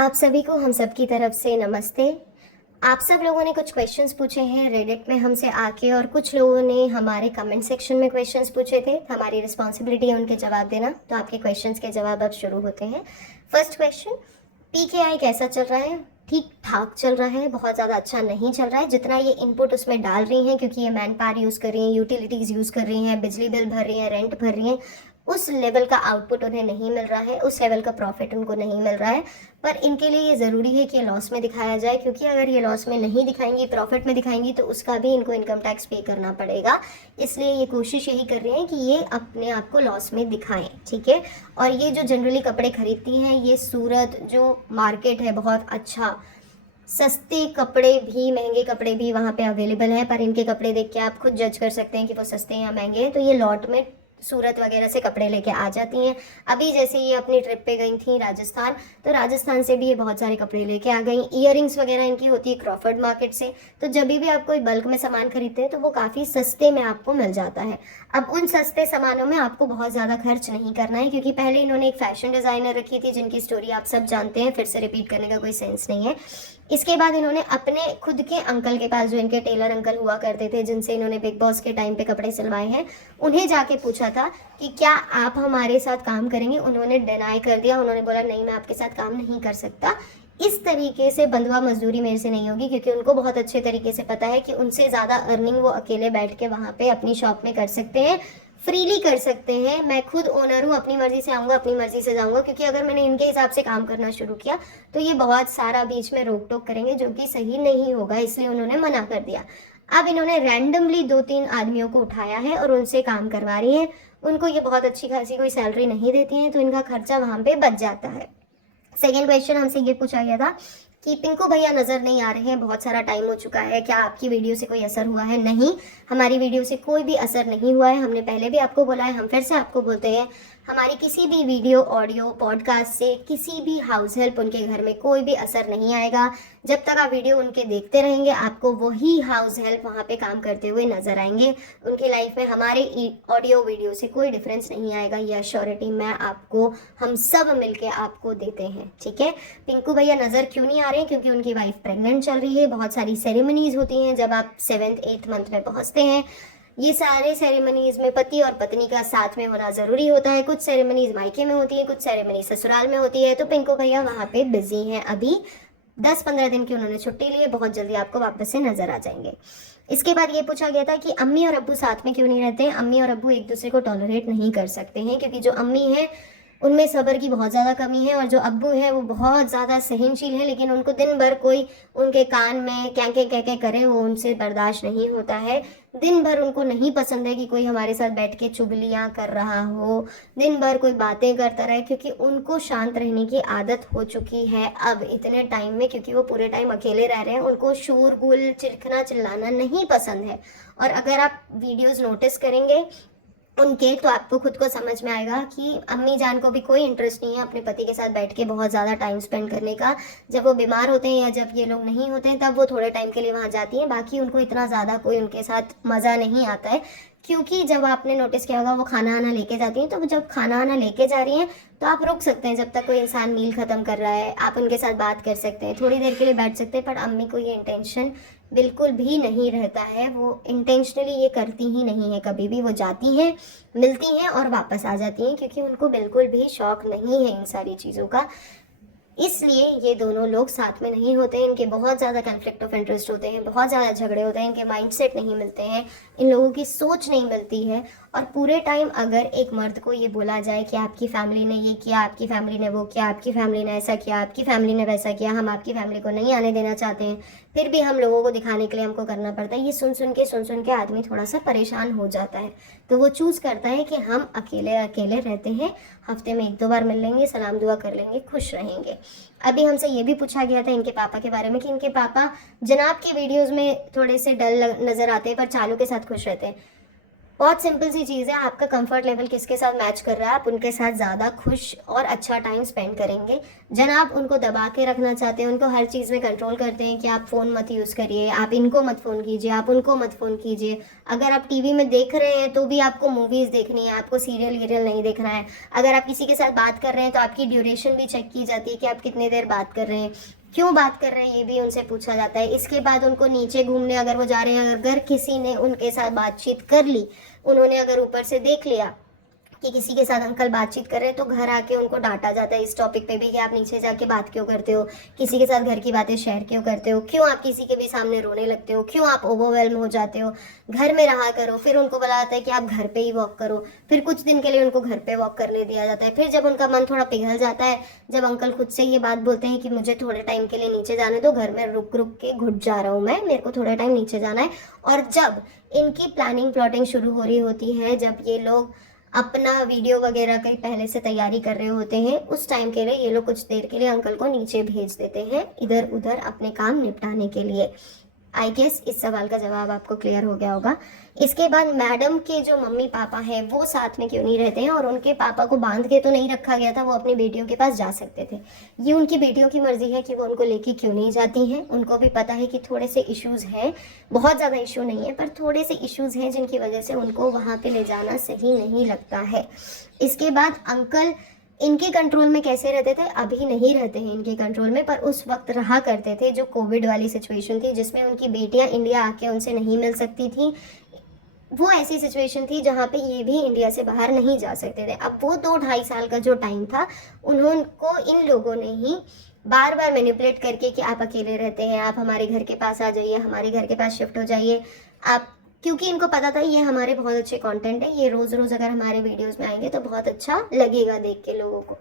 आप सभी को हम सब की तरफ से नमस्ते। आप सब लोगों ने कुछ क्वेश्चंस पूछे हैं रेडिट में हमसे आके, और कुछ लोगों ने हमारे कमेंट सेक्शन में क्वेश्चंस पूछे थे। हमारी रिस्पॉन्सिबिलिटी है उनके जवाब देना, तो आपके क्वेश्चंस के जवाब अब शुरू होते हैं। फर्स्ट क्वेश्चन, पीकेआई कैसा चल रहा है? ठीक ठाक चल रहा है, बहुत ज़्यादा अच्छा नहीं चल रहा है। जितना ये इनपुट उसमें डाल रही हैं, क्योंकि ये मैन पावर यूज़ कर रही हैं, यूटिलिटीज़ यूज़ कर रही हैं, बिजली बिल भर रही हैं, रेंट भर रही हैं, उस लेवल का आउटपुट उन्हें नहीं मिल रहा है, उस लेवल का प्रॉफिट उनको नहीं मिल रहा है। पर इनके लिए ये ज़रूरी है कि ये लॉस में दिखाया जाए, क्योंकि अगर ये लॉस में नहीं दिखाएंगी, प्रॉफिट में दिखाएंगी, तो उसका भी इनको इनकम टैक्स पे करना पड़ेगा। इसलिए ये कोशिश यही कर रहे हैं कि ये अपने आप को लॉस में दिखाएं, ठीक है। और ये जो जनरली कपड़े खरीदती हैं, ये सूरत जो मार्केट है बहुत अच्छा, सस्ते कपड़े भी महंगे कपड़े भी वहाँ पे अवेलेबल है, पर इनके कपड़े देख के आप खुद जज कर सकते हैं कि वो सस्ते हैं या महंगे हैं। तो ये लॉट में सूरत वगैरह से कपड़े लेके आ जाती हैं। अभी जैसे ये अपनी ट्रिप पे गई थी राजस्थान, तो राजस्थान से भी ये बहुत सारे कपड़े लेके आ गई। ईयरिंग्स वगैरह इनकी होती है क्रॉफर्ड मार्केट से। तो जब भी आप कोई बल्क में सामान खरीदते हैं तो वो काफ़ी सस्ते में आपको मिल जाता है। अब उन सस्ते सामानों में आपको बहुत ज़्यादा खर्च नहीं करना है, क्योंकि पहले इन्होंने एक फैशन डिज़ाइनर रखी थी जिनकी स्टोरी आप सब जानते हैं, फिर से रिपीट करने का कोई सेंस नहीं है। इसके बाद इन्होंने अपने खुद के अंकल के पास, जो इनके टेलर अंकल हुआ करते थे, जिनसे इन्होंने बिग बॉस के टाइम पे कपड़े सिलवाए हैं, उन्हें जाके पूछा था कि क्या आप हमारे साथ काम करेंगे। उन्होंने डिनाई कर दिया, उन्होंने बोला नहीं, मैं आपके साथ काम नहीं कर सकता। इस तरीके से बंधुआ मजदूरी मेरे से नहीं होगी, क्योंकि उनको बहुत अच्छे तरीके से पता है कि उनसे ज़्यादा अर्निंग वो अकेले बैठ के वहाँ पे अपनी शॉप में कर सकते हैं, फ्रीली कर सकते हैं। मैं खुद ओनर हूँ, अपनी मर्जी से आऊँगा, अपनी मर्जी से जाऊँगा, क्योंकि अगर मैंने इनके हिसाब से काम करना शुरू किया तो ये बहुत सारा बीच में रोक टोक करेंगे, जो कि सही नहीं होगा, इसलिए उन्होंने मना कर दिया। अब इन्होंने रैंडमली 2-3 आदमियों को उठाया है और उनसे काम करवा रही हैं। उनको ये बहुत अच्छी खासी कोई सैलरी नहीं देती हैं, तो इनका खर्चा वहाँ पे बच जाता है। सेकेंड क्वेश्चन हमसे ये पूछा गया था कि पिंकू भैया नज़र नहीं आ रहे हैं, बहुत सारा टाइम हो चुका है, क्या आपकी वीडियो से कोई असर हुआ है? नहीं, हमारी वीडियो से कोई भी असर नहीं हुआ है। हमने पहले भी आपको बोला है, हम फिर से आपको बोलते हैं, हमारी किसी भी वीडियो, ऑडियो, पॉडकास्ट से किसी भी हाउस हेल्प उनके घर में कोई भी असर नहीं आएगा। जब तक आप वीडियो उनके देखते रहेंगे, आपको वही हाउस हेल्प वहाँ पे काम करते हुए नजर आएंगे। उनकी लाइफ में हमारे ऑडियो वीडियो से कोई डिफरेंस नहीं आएगा, ये अश्योरिटी मैं आपको, हम सब मिलके आपको देते हैं, ठीक है। पिंकू भैया नज़र क्यों नहीं आ रहे हैं? क्योंकि उनकी वाइफ प्रेग्नेंट चल रही है। बहुत सारी सेरेमनीज होती हैं जब आप 7th-8th मंथ में पहुँचते हैं। ये सारे सेरेमनीज में पति और पत्नी का साथ में होना ज़रूरी होता है। कुछ सेरेमनीज मायके में होती है, कुछ सेरेमनी ससुराल में होती है। तो पिंकू भैया वहाँ पे बिजी हैं अभी, 10-15 दिन की उन्होंने छुट्टी ली है, बहुत जल्दी आपको वापस से नजर आ जाएंगे। इसके बाद ये पूछा गया था कि अम्मी और अब्बू साथ में क्यों नहीं रहते हैं? अम्मी और अब्बू एक दूसरे को टॉलरेट नहीं कर सकते हैं, क्योंकि जो अम्मी है उनमें सब्र की बहुत ज़्यादा कमी है, और जो अब्बू है वो बहुत ज़्यादा सहनशील है, लेकिन उनको दिन भर कोई उनके कान में क्या क्या क्या क्या करे, वो उनसे बर्दाश्त नहीं होता है। दिन भर उनको नहीं पसंद है कि कोई हमारे साथ बैठ के चुगलियाँ कर रहा हो, दिन भर कोई बातें करता रहे, क्योंकि उनको शांत रहने की आदत हो चुकी है अब इतने टाइम में, क्योंकि वो पूरे टाइम अकेले रह रहे हैं। उनको शोरगुल, चिल्लाना चिल्लाना नहीं पसंद है। और अगर आप वीडियोज़ नोटिस करेंगे उनके, तो आपको खुद को समझ में आएगा कि अम्मी जान को भी कोई इंटरेस्ट नहीं है अपने पति के साथ बैठ के बहुत ज़्यादा टाइम स्पेंड करने का। जब वो बीमार होते हैं या जब ये लोग नहीं होते हैं, तब वो थोड़े टाइम के लिए वहाँ जाती हैं, बाकी उनको इतना ज़्यादा कोई उनके साथ मज़ा नहीं आता है। क्योंकि जब आपने नोटिस किया होगा वो खाना आना लेके जाती हैं, तो जब खाना आना लेके जा रही हैं तो आप रुक सकते हैं, जब तक कोई इंसान मील ख़त्म कर रहा है आप उनके साथ बात कर सकते हैं, थोड़ी देर के लिए बैठ सकते हैं। पर अम्मी को ये इंटेंशन बिल्कुल भी नहीं रहता है, वो इंटेंशनली ये करती ही नहीं है कभी भी। वो जाती हैं, मिलती हैं और वापस आ जाती हैं, क्योंकि उनको बिल्कुल भी शौक नहीं है इन सारी चीज़ों का। इसलिए ये दोनों लोग साथ में नहीं होते हैं। इनके बहुत ज़्यादा कन्फ्लिक्ट ऑफ इंटरेस्ट होते हैं, बहुत ज़्यादा झगड़े होते हैं, इनके माइंडसेट नहीं मिलते हैं, इन लोगों की सोच नहीं मिलती है। और पूरे टाइम अगर एक मर्द को ये बोला जाए कि आपकी फैमिली ने ये किया, आपकी फैमिली ने वो किया, आपकी फैमिली ने ऐसा किया, आपकी फैमिली ने वैसा किया, हम आपकी फैमिली को नहीं आने देना चाहते हैं, फिर भी हम लोगों को दिखाने के लिए हमको करना पड़ता है, ये सुन सुन के आदमी थोड़ा सा परेशान हो जाता है। तो वो चूज़ करता है कि हम अकेले अकेले रहते हैं, हफ्ते में 1-2 बार मिल लेंगे, सलाम दुआ कर लेंगे, खुश रहेंगे। अभी हमसे ये भी पूछा गया था इनके पापा के बारे में कि इनके पापा जनाब की वीडियोज़ में थोड़े से डल नज़र आते हैं, पर चालू के साथ खुश रहते हैं। बहुत सिंपल सी चीज़ है, आपका कंफर्ट लेवल किसके साथ मैच कर रहा है, आप उनके साथ ज़्यादा खुश और अच्छा टाइम स्पेंड करेंगे। जनाब उनको दबा के रखना चाहते हैं, उनको हर चीज़ में कंट्रोल करते हैं कि आप फ़ोन मत यूज़ करिए, आप इनको मत फ़ोन कीजिए, आप उनको मत फ़ोन कीजिए। अगर आप टीवी में देख रहे हैं तो भी आपको मूवीज़ देखनी है, आपको सीरियल वीरियल नहीं देखना है। अगर आप किसी के साथ बात कर रहे हैं तो आपकी ड्यूरेशन भी चेक की जाती है कि आप कितने देर बात कर रहे हैं, क्यों बात कर रहे हैं, ये भी उनसे पूछा जाता है। इसके बाद उनको नीचे घूमने अगर वो जा रहे हैं, अगर किसी ने उनके साथ बातचीत कर ली, उन्होंने अगर ऊपर से देख लिया कि किसी के साथ अंकल बातचीत कर रहे हैं, तो घर आके उनको डांटा जाता है इस टॉपिक पे भी कि आप नीचे जाके बात क्यों करते हो, किसी के साथ घर की बातें शेयर क्यों करते हो, क्यों आप किसी के भी सामने रोने लगते हो, क्यों आप ओवरवेल्म हो जाते हो, घर में रहा करो। फिर उनको बोला जाता है कि आप घर पे ही वॉक करो। फिर कुछ दिन के लिए उनको घर पे वॉक करने दिया जाता है। फिर जब उनका मन थोड़ा पिघल जाता है, जब अंकल खुद से ये बात बोलते हैं कि मुझे थोड़े टाइम के लिए नीचे जाने दो, घर में रुक रुक के घुट जा रहा हूँ मैं, मेरे को थोड़ा टाइम नीचे जाना है, और जब इनकी प्लानिंग प्लॉटिंग शुरू हो रही होती है, जब ये लोग अपना वीडियो वगैरह की पहले से तैयारी कर रहे होते हैं, उस टाइम के लिए ये लोग कुछ देर के लिए अंकल को नीचे भेज देते हैं इधर उधर अपने काम निपटाने के लिए। आई गेस इस सवाल का जवाब आपको क्लियर हो गया होगा। इसके बाद मैडम के जो मम्मी पापा हैं वो साथ में क्यों नहीं रहते हैं, और उनके पापा को बांध के तो नहीं रखा गया था, वो अपनी बेटियों के पास जा सकते थे। ये उनकी बेटियों की मर्जी है कि वो उनको लेके क्यों नहीं जाती हैं। उनको भी पता है कि थोड़े से इश्यूज़ हैं, बहुत ज़्यादा इशू नहीं है पर थोड़े से इश्यूज़ हैं जिनकी वजह से उनको वहाँ पे ले जाना सही नहीं लगता है। इसके बाद अंकल इनके कंट्रोल में कैसे रहते थे, अभी नहीं रहते हैं इनके कंट्रोल में, पर उस वक्त रहा करते थे जो कोविड वाली सिचुएशन थी, जिसमें उनकी बेटियां इंडिया आके उनसे नहीं मिल सकती थी। वो ऐसी सिचुएशन थी जहाँ पे ये भी इंडिया से बाहर नहीं जा सकते थे। अब वो 2-2.5 साल का जो टाइम था, उनको इन लोगों ने ही बार बार मैनिपुलेट करके कि आप अकेले रहते हैं, आप हमारे घर के पास आ जाइए, हमारे घर के पास शिफ्ट हो जाइए आप, क्योंकि इनको पता था ये हमारे बहुत अच्छे कंटेंट है, ये रोज़ रोज़ अगर हमारे वीडियोस में आएंगे तो बहुत अच्छा लगेगा देख के लोगों को,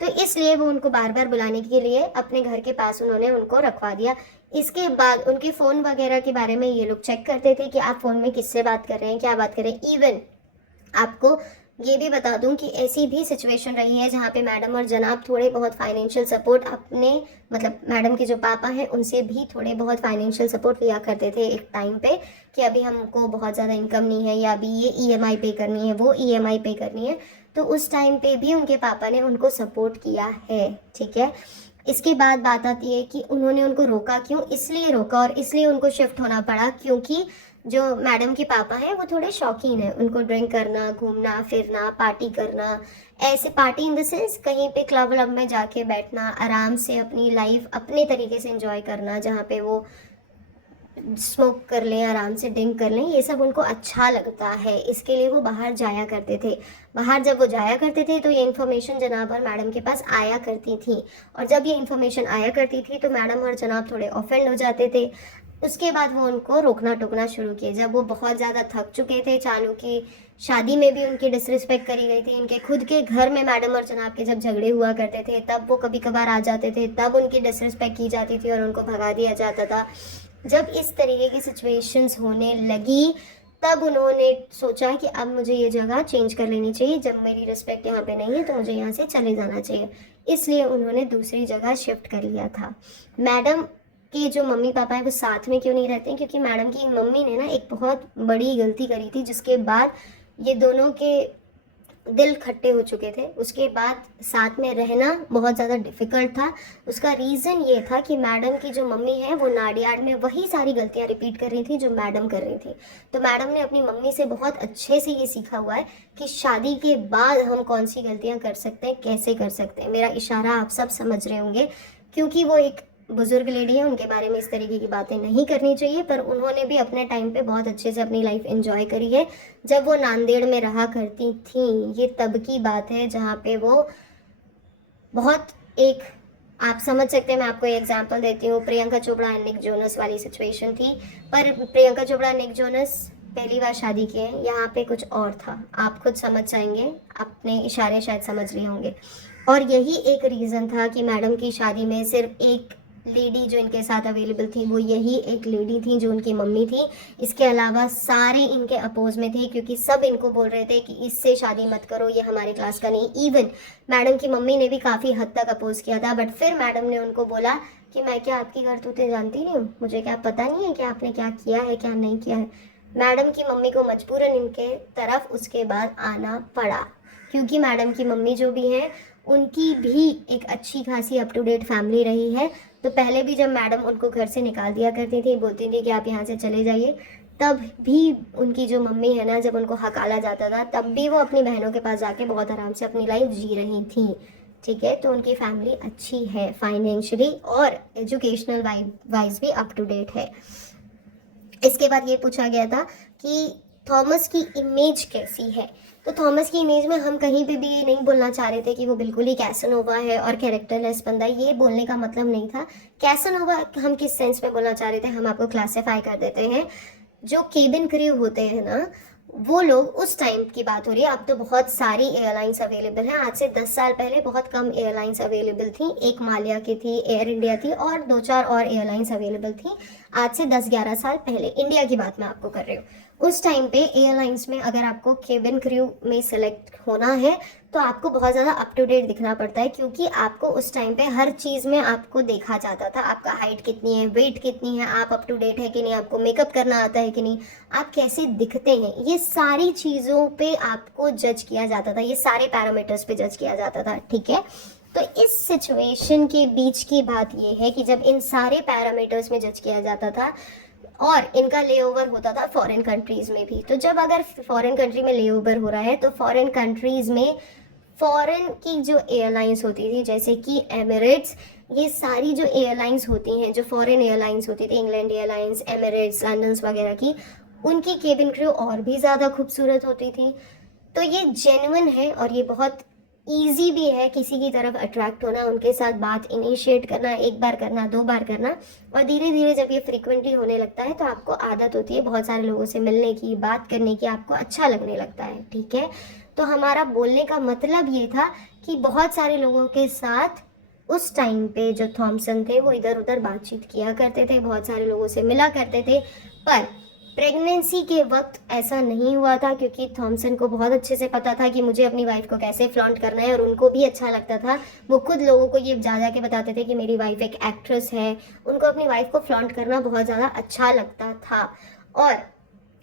तो इसलिए वो उनको बार बार बुलाने के लिए अपने घर के पास उन्होंने उनको रखवा दिया। इसके बाद उनके फ़ोन वगैरह के बारे में ये लोग चेक करते थे कि आप फ़ोन में किससे बात कर रहे हैं, क्या बात कर रहे हैं। इवन आपको ये भी बता दूं कि ऐसी भी सिचुएशन रही है जहाँ पे मैडम और जनाब थोड़े बहुत फाइनेंशियल सपोर्ट अपने, मतलब मैडम के जो पापा हैं उनसे भी थोड़े बहुत फाइनेंशियल सपोर्ट लिया करते थे एक टाइम पे, कि अभी हमको बहुत ज़्यादा इनकम नहीं है, या अभी ये ईएमआई पे करनी है, वो ईएमआई पे करनी है, तो उस टाइम पे भी उनके पापा ने उनको सपोर्ट किया है। ठीक है, इसके बाद बात आती है कि उन्होंने उनको रोका क्यों, इसलिए रोका और इसलिए उनको शिफ्ट होना पड़ा क्योंकि जो मैडम के पापा हैं वो थोड़े शौकीन हैं, उनको ड्रिंक करना, घूमना फिरना, पार्टी करना, ऐसे पार्टी इन द सेंस कहीं पे क्लब व्लब में जाके बैठना, आराम से अपनी लाइफ अपने तरीके से एंजॉय करना, जहाँ पे वो स्मोक कर लें, आराम से ड्रिंक कर लें, ये सब उनको अच्छा लगता है, इसके लिए वो बाहर जाया करते थे। बाहर जब वो जाया करते थे तो ये इन्फॉर्मेशन जनाब और मैडम के पास आया करती थी, और जब ये इन्फॉर्मेशन आया करती थी तो मैडम और जनाब थोड़े ऑफेंड हो जाते थे। उसके बाद वो उनको रोकना टोकना शुरू किए, जब वो बहुत ज़्यादा थक चुके थे। चालू की शादी में भी उनकी डिसरिस्पेक्ट करी गई थी, उनके खुद के घर में मैडम और जनाब के जब झगड़े हुआ करते थे तब वो कभी कभार आ जाते थे, तब उनकी डिसरिस्पेक्ट की जाती थी और उनको भगा दिया जाता था। जब इस तरीके की सिचुएशंस होने लगी तब उन्होंने सोचा कि अब मुझे ये जगह चेंज कर लेनी चाहिए, जब मेरी रिस्पेक्ट यहाँ पे नहीं है तो मुझे यहाँ से चले जाना चाहिए, इसलिए उन्होंने दूसरी जगह शिफ्ट कर लिया था। मैडम के जो मम्मी पापा है वो साथ में क्यों नहीं रहते हैं, क्योंकि मैडम की मम्मी ने ना एक बहुत बड़ी गलती करी थी, जिसके बाद ये दोनों के दिल खट्टे हो चुके थे। उसके बाद साथ में रहना बहुत ज़्यादा डिफ़िकल्ट था। उसका रीज़न ये था कि मैडम की जो मम्मी है वो नाडियाड में वही सारी गलतियां रिपीट कर रही थी जो मैडम कर रही थी। तो मैडम ने अपनी मम्मी से बहुत अच्छे से ये सीखा हुआ है कि शादी के बाद हम कौन सी गलतियां कर सकते हैं, कैसे कर सकते हैं। मेरा इशारा आप सब समझ रहे होंगे, क्योंकि वो एक बुजुर्ग लेडी है, उनके बारे में इस तरीके की बातें नहीं करनी चाहिए, पर उन्होंने भी अपने टाइम पे बहुत अच्छे से अपनी लाइफ एंजॉय करी है। जब वो नांदेड़ में रहा करती थी, ये तब की बात है जहाँ पे वो बहुत एक, आप समझ सकते हैं, मैं आपको एक एग्जांपल देती हूँ। Priyanka Chopra and Nick Jonas वाली सिचुएशन थी, पर प्रियंका चोपड़ा निक जोनस पहली बार शादी किए, यहाँ पे कुछ और था, आप खुद समझ जाएंगे, अपने इशारे शायद समझ रहे होंगे। और यही एक रीज़न था कि मैडम की शादी में सिर्फ एक लेडी जो इनके साथ अवेलेबल थी वो यही एक लेडी थी जो उनकी मम्मी थी। इसके अलावा सारे इनके अपोज में थे, क्योंकि सब इनको बोल रहे थे कि इससे शादी मत करो, ये हमारे क्लास का नहीं। इवन मैडम की मम्मी ने भी काफ़ी हद तक अपोज किया था, बट फिर मैडम ने उनको बोला कि मैं क्या आपकी करतूतें जानती नहीं हूँ, मुझे क्या पता नहीं है कि आपने क्या किया है क्या नहीं किया है। मैडम की मम्मी को मजबूरन इनके तरफ उसके बाद आना पड़ा, क्योंकि मैडम की मम्मी जो भी हैं उनकी भी एक अच्छी खासी अप टू डेट फैमिली रही है। तो पहले भी जब मैडम उनको घर से निकाल दिया करती थी, बोलती थी कि आप यहाँ से चले जाइए, तब भी उनकी जो मम्मी है ना, जब उनको हकाला जाता था तब भी वो अपनी बहनों के पास जाके बहुत आराम से अपनी लाइफ जी रही थी। ठीक है, तो उनकी फैमिली अच्छी है फाइनेंशियली और एजुकेशनल वाइज भी अप टू डेट है। इसके बाद ये पूछा गया था कि थॉमस की इमेज कैसी है। तो थॉमस की इमेज में हम कहीं पे भी ये नहीं बोलना चाह रहे थे कि वो बिल्कुल ही कैसनोवा है और कैरेक्टरलेस बंदा है, ये बोलने का मतलब नहीं था। कैसनोवा हम किस सेंस में बोलना चाह रहे थे, हम आपको क्लासिफाई कर देते हैं। जो केबिन क्रू होते हैं ना, वो लोग, उस टाइम की बात हो रही है, अब तो बहुत सारी एयरलाइंस अवेलेबल हैं। आज से 10 साल पहले बहुत कम एयरलाइंस अवेलेबल थी, एक मालिया की थी, एयर इंडिया थी और 2-4 और एयरलाइंस अवेलेबल थी। आज से 10-11 साल पहले, इंडिया की बात मैं आपको कर रही हूँ। उस टाइम पे एयरलाइंस में अगर आपको केबिन क्रू में सेलेक्ट होना है तो आपको बहुत ज़्यादा अप टू डेट दिखना पड़ता है, क्योंकि आपको उस टाइम पे हर चीज़ में आपको देखा जाता था। आपका हाइट कितनी है, वेट कितनी है, आप अप टू डेट है कि नहीं, आपको मेकअप करना आता है कि नहीं, आप कैसे दिखते हैं, ये सारी चीज़ों पे आपको जज किया जाता था, ये सारे पैरामीटर्स पे जज किया जाता था। ठीक है, तो इस सिचुएशन के बीच की बात ये है कि जब इन सारे पैरामीटर्स में जज किया जाता था और इनका लेओवर होता था फॉरेन कंट्रीज़ में भी। तो जब अगर फॉरेन कंट्री में लेओवर हो रहा है तो फॉरेन कंट्रीज़ में फॉरेन की जो एयरलाइंस होती थी, जैसे कि एमिरेट्स, ये सारी जो एयरलाइंस होती हैं, जो फॉरेन एयरलाइंस होती थी, इंग्लैंड एयरलाइंस, एमिरेट्स, लंडन्स वगैरह की, उनकी केबिन क्रू और भी ज़्यादा खूबसूरत होती थी। तो ये जेन्युइन है और ये बहुत ईजी भी है किसी की तरफ अट्रैक्ट होना, उनके साथ बात इनिशिएट करना, एक बार करना, 2 बार करना, और धीरे धीरे जब ये फ्रीक्वेंटली होने लगता है तो आपको आदत होती है बहुत सारे लोगों से मिलने की, बात करने की, आपको अच्छा लगने लगता है। ठीक है, तो हमारा बोलने का मतलब ये था कि बहुत सारे लोगों के साथ उस टाइम पे जो थॉमसन थे वो इधर उधर बातचीत किया करते थे, बहुत सारे लोगों से मिला करते थे। पर प्रेगनेंसी के वक्त ऐसा नहीं हुआ था, क्योंकि थॉमसन को बहुत अच्छे से पता था कि मुझे अपनी वाइफ को कैसे फ्लॉन्ट करना है, और उनको भी अच्छा लगता था। वो खुद लोगों को ये जा के बताते थे कि मेरी वाइफ एक एक्ट्रेस है, उनको अपनी वाइफ को फ्लॉन्ट करना बहुत ज़्यादा अच्छा लगता था। और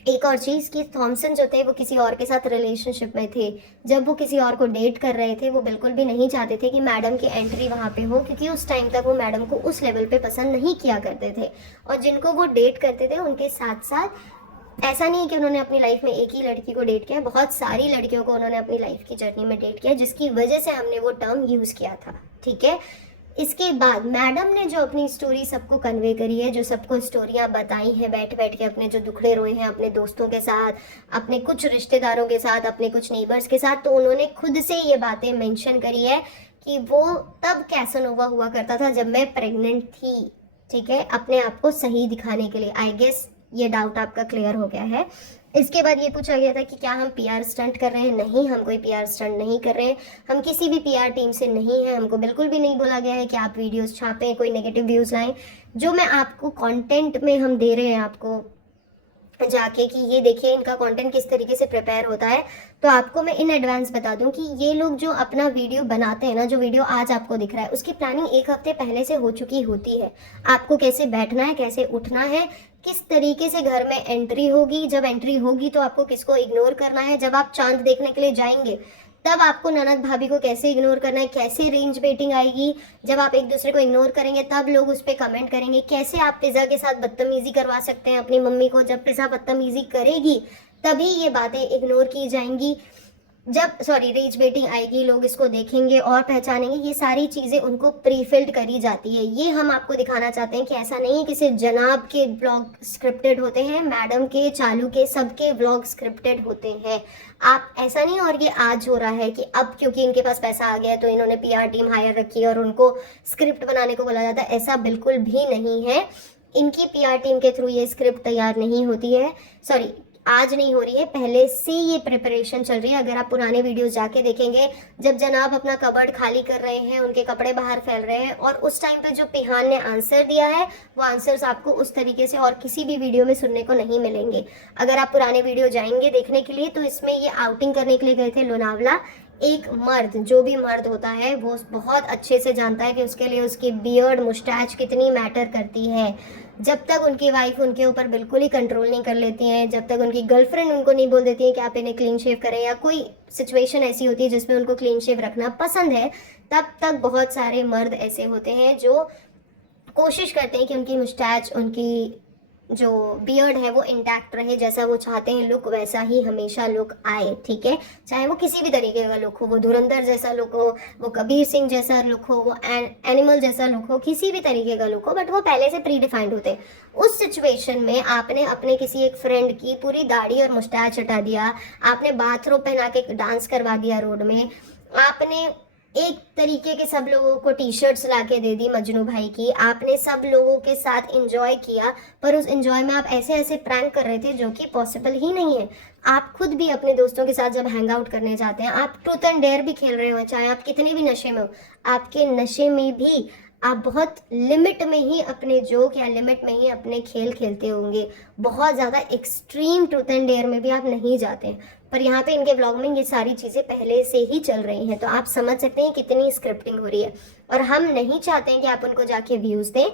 एक और चीज़ कि थॉमसन जो थे वो किसी और के साथ रिलेशनशिप में थे। जब वो किसी और को डेट कर रहे थे वो बिल्कुल भी नहीं चाहते थे कि मैडम की एंट्री वहाँ पे हो, क्योंकि उस टाइम तक वो मैडम को उस लेवल पे पसंद नहीं किया करते थे। और जिनको वो डेट करते थे उनके साथ साथ ऐसा नहीं है कि उन्होंने अपनी लाइफ में एक ही लड़की को डेट किया, बहुत सारी लड़कियों को उन्होंने अपनी लाइफ की जर्नी में डेट किया, जिसकी वजह से हमने वो टर्म यूज़ किया था। ठीक है, इसके बाद मैडम ने जो अपनी स्टोरी सबको कन्वे करी है, जो सबको स्टोरियाँ बताई हैं बैठ बैठ के, अपने जो दुखड़े रोए हैं अपने दोस्तों के साथ, अपने कुछ रिश्तेदारों के साथ, अपने कुछ नेबर्स के साथ, तो उन्होंने खुद से ये बातें मेंशन करी है कि वो तब कैसनोवा हुआ करता था जब मैं प्रेग्नेंट थी। ठीक है, अपने आप को सही दिखाने के लिए। आई गेस ये डाउट आपका क्लियर हो गया है। इसके बाद ये पूछा गया था कि क्या हम पीआर स्टंट कर रहे हैं। नहीं, हम कोई पीआर स्टंट नहीं कर रहे हैं, हम किसी भी पीआर टीम से नहीं है। हमको बिल्कुल भी नहीं बोला गया है कि आप वीडियोस छापें, कोई नेगेटिव व्यूज़ लाएं। जो मैं आपको कंटेंट में हम दे रहे हैं आपको जाके कि ये देखिए इनका कंटेंट किस तरीके से प्रिपेयर होता है, तो आपको मैं इन एडवांस बता दूं कि ये लोग जो अपना वीडियो बनाते हैं ना, जो वीडियो आज आपको दिख रहा है, उसकी प्लानिंग 1 हफ्ते पहले से हो चुकी होती है। आपको कैसे बैठना है, कैसे उठना है, किस तरीके से घर में एंट्री होगी, जब एंट्री होगी तो आपको किसको इग्नोर करना है, जब आप चांद देखने के लिए जाएंगे तब आपको ननद भाभी को कैसे इग्नोर करना है, कैसे रेंज वेटिंग आएगी, जब आप एक दूसरे को इग्नोर करेंगे तब लोग उस पर कमेंट करेंगे, कैसे आप पिज़्ज़ा के साथ बदतमीजी करवा सकते हैं अपनी मम्मी को, जब पिज़्ज़ा बदतमीजी करेगी तभी ये बातें इग्नोर की जाएंगी, जब रेज वेटिंग आएगी लोग इसको देखेंगे और पहचानेंगे। ये सारी चीज़ें उनको प्री फिल्ड करी जाती है। ये हम आपको दिखाना चाहते हैं कि ऐसा नहीं है कि सिर्फ जनाब के ब्लॉग स्क्रिप्टेड होते हैं, मैडम के, चालू के, सबके ब्लॉग स्क्रिप्टेड होते हैं। आप ऐसा नहीं, और ये आज हो रहा है कि अब क्योंकि इनके पास पैसा आ गया है तो इन्होंने पीआर टीम हायर रखी है और उनको स्क्रिप्ट बनाने को बोला जाता है, ऐसा बिल्कुल भी नहीं है। इनकी पीआर टीम के थ्रू ये स्क्रिप्ट तैयार नहीं होती है, आज नहीं हो रही है, पहले से ये प्रिपरेशन चल रही है। अगर आप पुराने वीडियोस जाके देखेंगे, जब जनाब अपना कबर्ड खाली कर रहे हैं, उनके कपड़े बाहर फैल रहे हैं, और उस टाइम पे जो पिहान ने आंसर दिया है, वो आंसर्स आपको उस तरीके से और किसी भी वीडियो में सुनने को नहीं मिलेंगे। अगर आप पुराने वीडियो जाएंगे देखने के लिए तो इसमें ये आउटिंग करने के लिए गए थे लोनावला, एक मर्द, जो भी मर्द होता है वो बहुत अच्छे से जानता है कि उसके लिए उसकी बियर्ड मुस्टैच कितनी मैटर करती है। जब तक उनकी वाइफ उनके ऊपर बिल्कुल ही कंट्रोल नहीं कर लेती हैं, जब तक उनकी गर्लफ्रेंड उनको नहीं बोल देती है कि आप इन्हें क्लीन शेव करें, या कोई सिचुएशन ऐसी होती है जिसमें उनको क्लीन शेव रखना पसंद है, तब तक बहुत सारे मर्द ऐसे होते हैं जो कोशिश करते हैं कि उनकी मुस्टैच, उनकी जो बियर्ड है वो इंटैक्ट रहे, जैसा वो चाहते हैं लुक वैसा ही हमेशा लुक आए, ठीक है। चाहे वो किसी भी तरीके का लुक हो, वो धुरंधर जैसा लुक हो, वो कबीर सिंह जैसा लुक हो, वो एनिमल जैसा लुक हो, किसी भी तरीके का लुक हो, बट वो पहले से प्री डिफाइंड होते हैं। उस सिचुएशन में आपने अपने किसी एक फ्रेंड की पूरी दाढ़ी और मुस्टैच हटा दिया, आपने बाथरोब पहना के डांस करवा दिया रोड में, आपने एक तरीके के सब लोगों को टी शर्ट्स ला के दे दी मजनू भाई की, आपने सब लोगों के साथ इंजॉय किया, पर उस इंजॉय में आप ऐसे ऐसे प्रैंक कर रहे थे जो कि पॉसिबल ही नहीं है। आप खुद भी अपने दोस्तों के साथ जब हैंग आउट करने जाते हैं, आप ट्रूथ एंड डेयर भी खेल रहे हो, चाहे आप कितने भी नशे में हो, आपके नशे में भी आप बहुत लिमिट में ही अपने जोक या लिमिट में ही अपने खेल खेलते होंगे। बहुत ज़्यादा एक्सट्रीम ट्रूथ एंड डेयर में भी आप नहीं जाते हैं, पर यहाँ पे इनके ब्लॉग में ये सारी चीज़ें पहले से ही चल रही हैं, तो आप समझ सकते हैं कितनी स्क्रिप्टिंग हो रही है। और हम नहीं चाहते हैं कि आप उनको जाके व्यूज़ दें,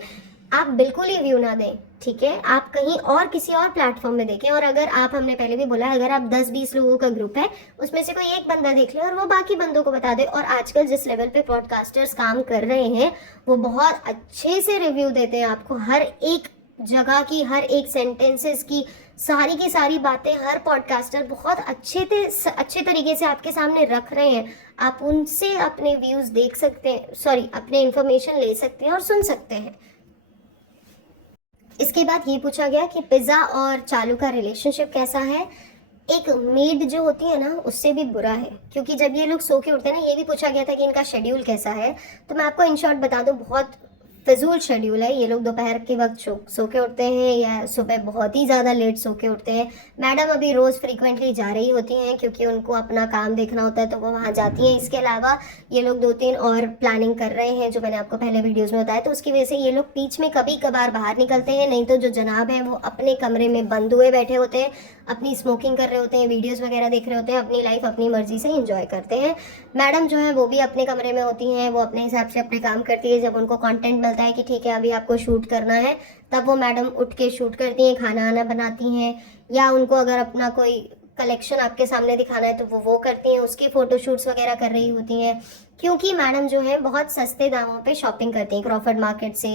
आप बिल्कुल ही व्यू ना दें, ठीक है। आप कहीं और किसी और प्लेटफॉर्म में देखें, और अगर आप, हमने पहले भी बोला, अगर आप 10-20 लोगों का ग्रुप है, उसमें से कोई एक बंदा देख ले और वो बाकी बंदों को बता दे। और आजकल जिस लेवल पे पॉडकास्टर्स काम कर रहे हैं, वो बहुत अच्छे से रिव्यू देते हैं आपको, हर एक जगह की, हर एक सेंटेंसेस की, सारी की सारी बातें हर पॉडकास्टर बहुत अच्छे तरीके से आपके सामने रख रहे हैं। आप उनसे अपने व्यूज़ देख सकते हैं, सॉरी, अपने इंफॉर्मेशन ले सकते हैं और सुन सकते हैं। इसके बाद ये पूछा गया कि पिज़्ज़ा और चालू का रिलेशनशिप कैसा है। एक मेड जो होती है ना, उससे भी बुरा है, क्योंकि जब ये लोग सो के उठते हैं ना, ये भी पूछा गया था कि इनका शेड्यूल कैसा है, तो मैं आपको इन शॉर्ट बता दूं, बहुत फिजूल शेड्यूल है। ये लोग दोपहर के वक्त सो के उठते हैं, या सुबह बहुत ही ज़्यादा लेट सो के उठते हैं। मैडम अभी रोज़ फ्रीक्वेंटली जा रही होती हैं क्योंकि उनको अपना काम देखना होता है, तो वो वहाँ जाती हैं। इसके अलावा ये लोग 2-3 और प्लानिंग कर रहे हैं, जो मैंने आपको पहले वीडियोज़ में बताया, तो उसकी वजह से ये लोग बीच में कभी कभार बाहर निकलते हैं, नहीं तो जो जनाब हैं वो अपने कमरे में बंद हुए बैठे होते हैं, अपनी स्मोकिंग कर रहे होते हैं, वीडियोज़ वगैरह देख रहे होते हैं, अपनी लाइफ अपनी मर्जी से इंजॉय करते हैं। मैडम जो है वो भी अपने कमरे में होती हैं, वो अपने हिसाब से अपने काम करती है। जब उनको कंटेंट मिलता है कि ठीक है अभी आपको शूट करना है, तब वो मैडम उठ के शूट करती हैं, खाना आना बनाती हैं, या उनको अगर अपना कोई कलेक्शन आपके सामने दिखाना है तो वो करती हैं, उसके फ़ोटोशूट्स वगैरह कर रही होती हैं। क्योंकि मैडम जो है बहुत सस्ते दामों पे शॉपिंग करती हैं, क्रॉफर्ड मार्केट से,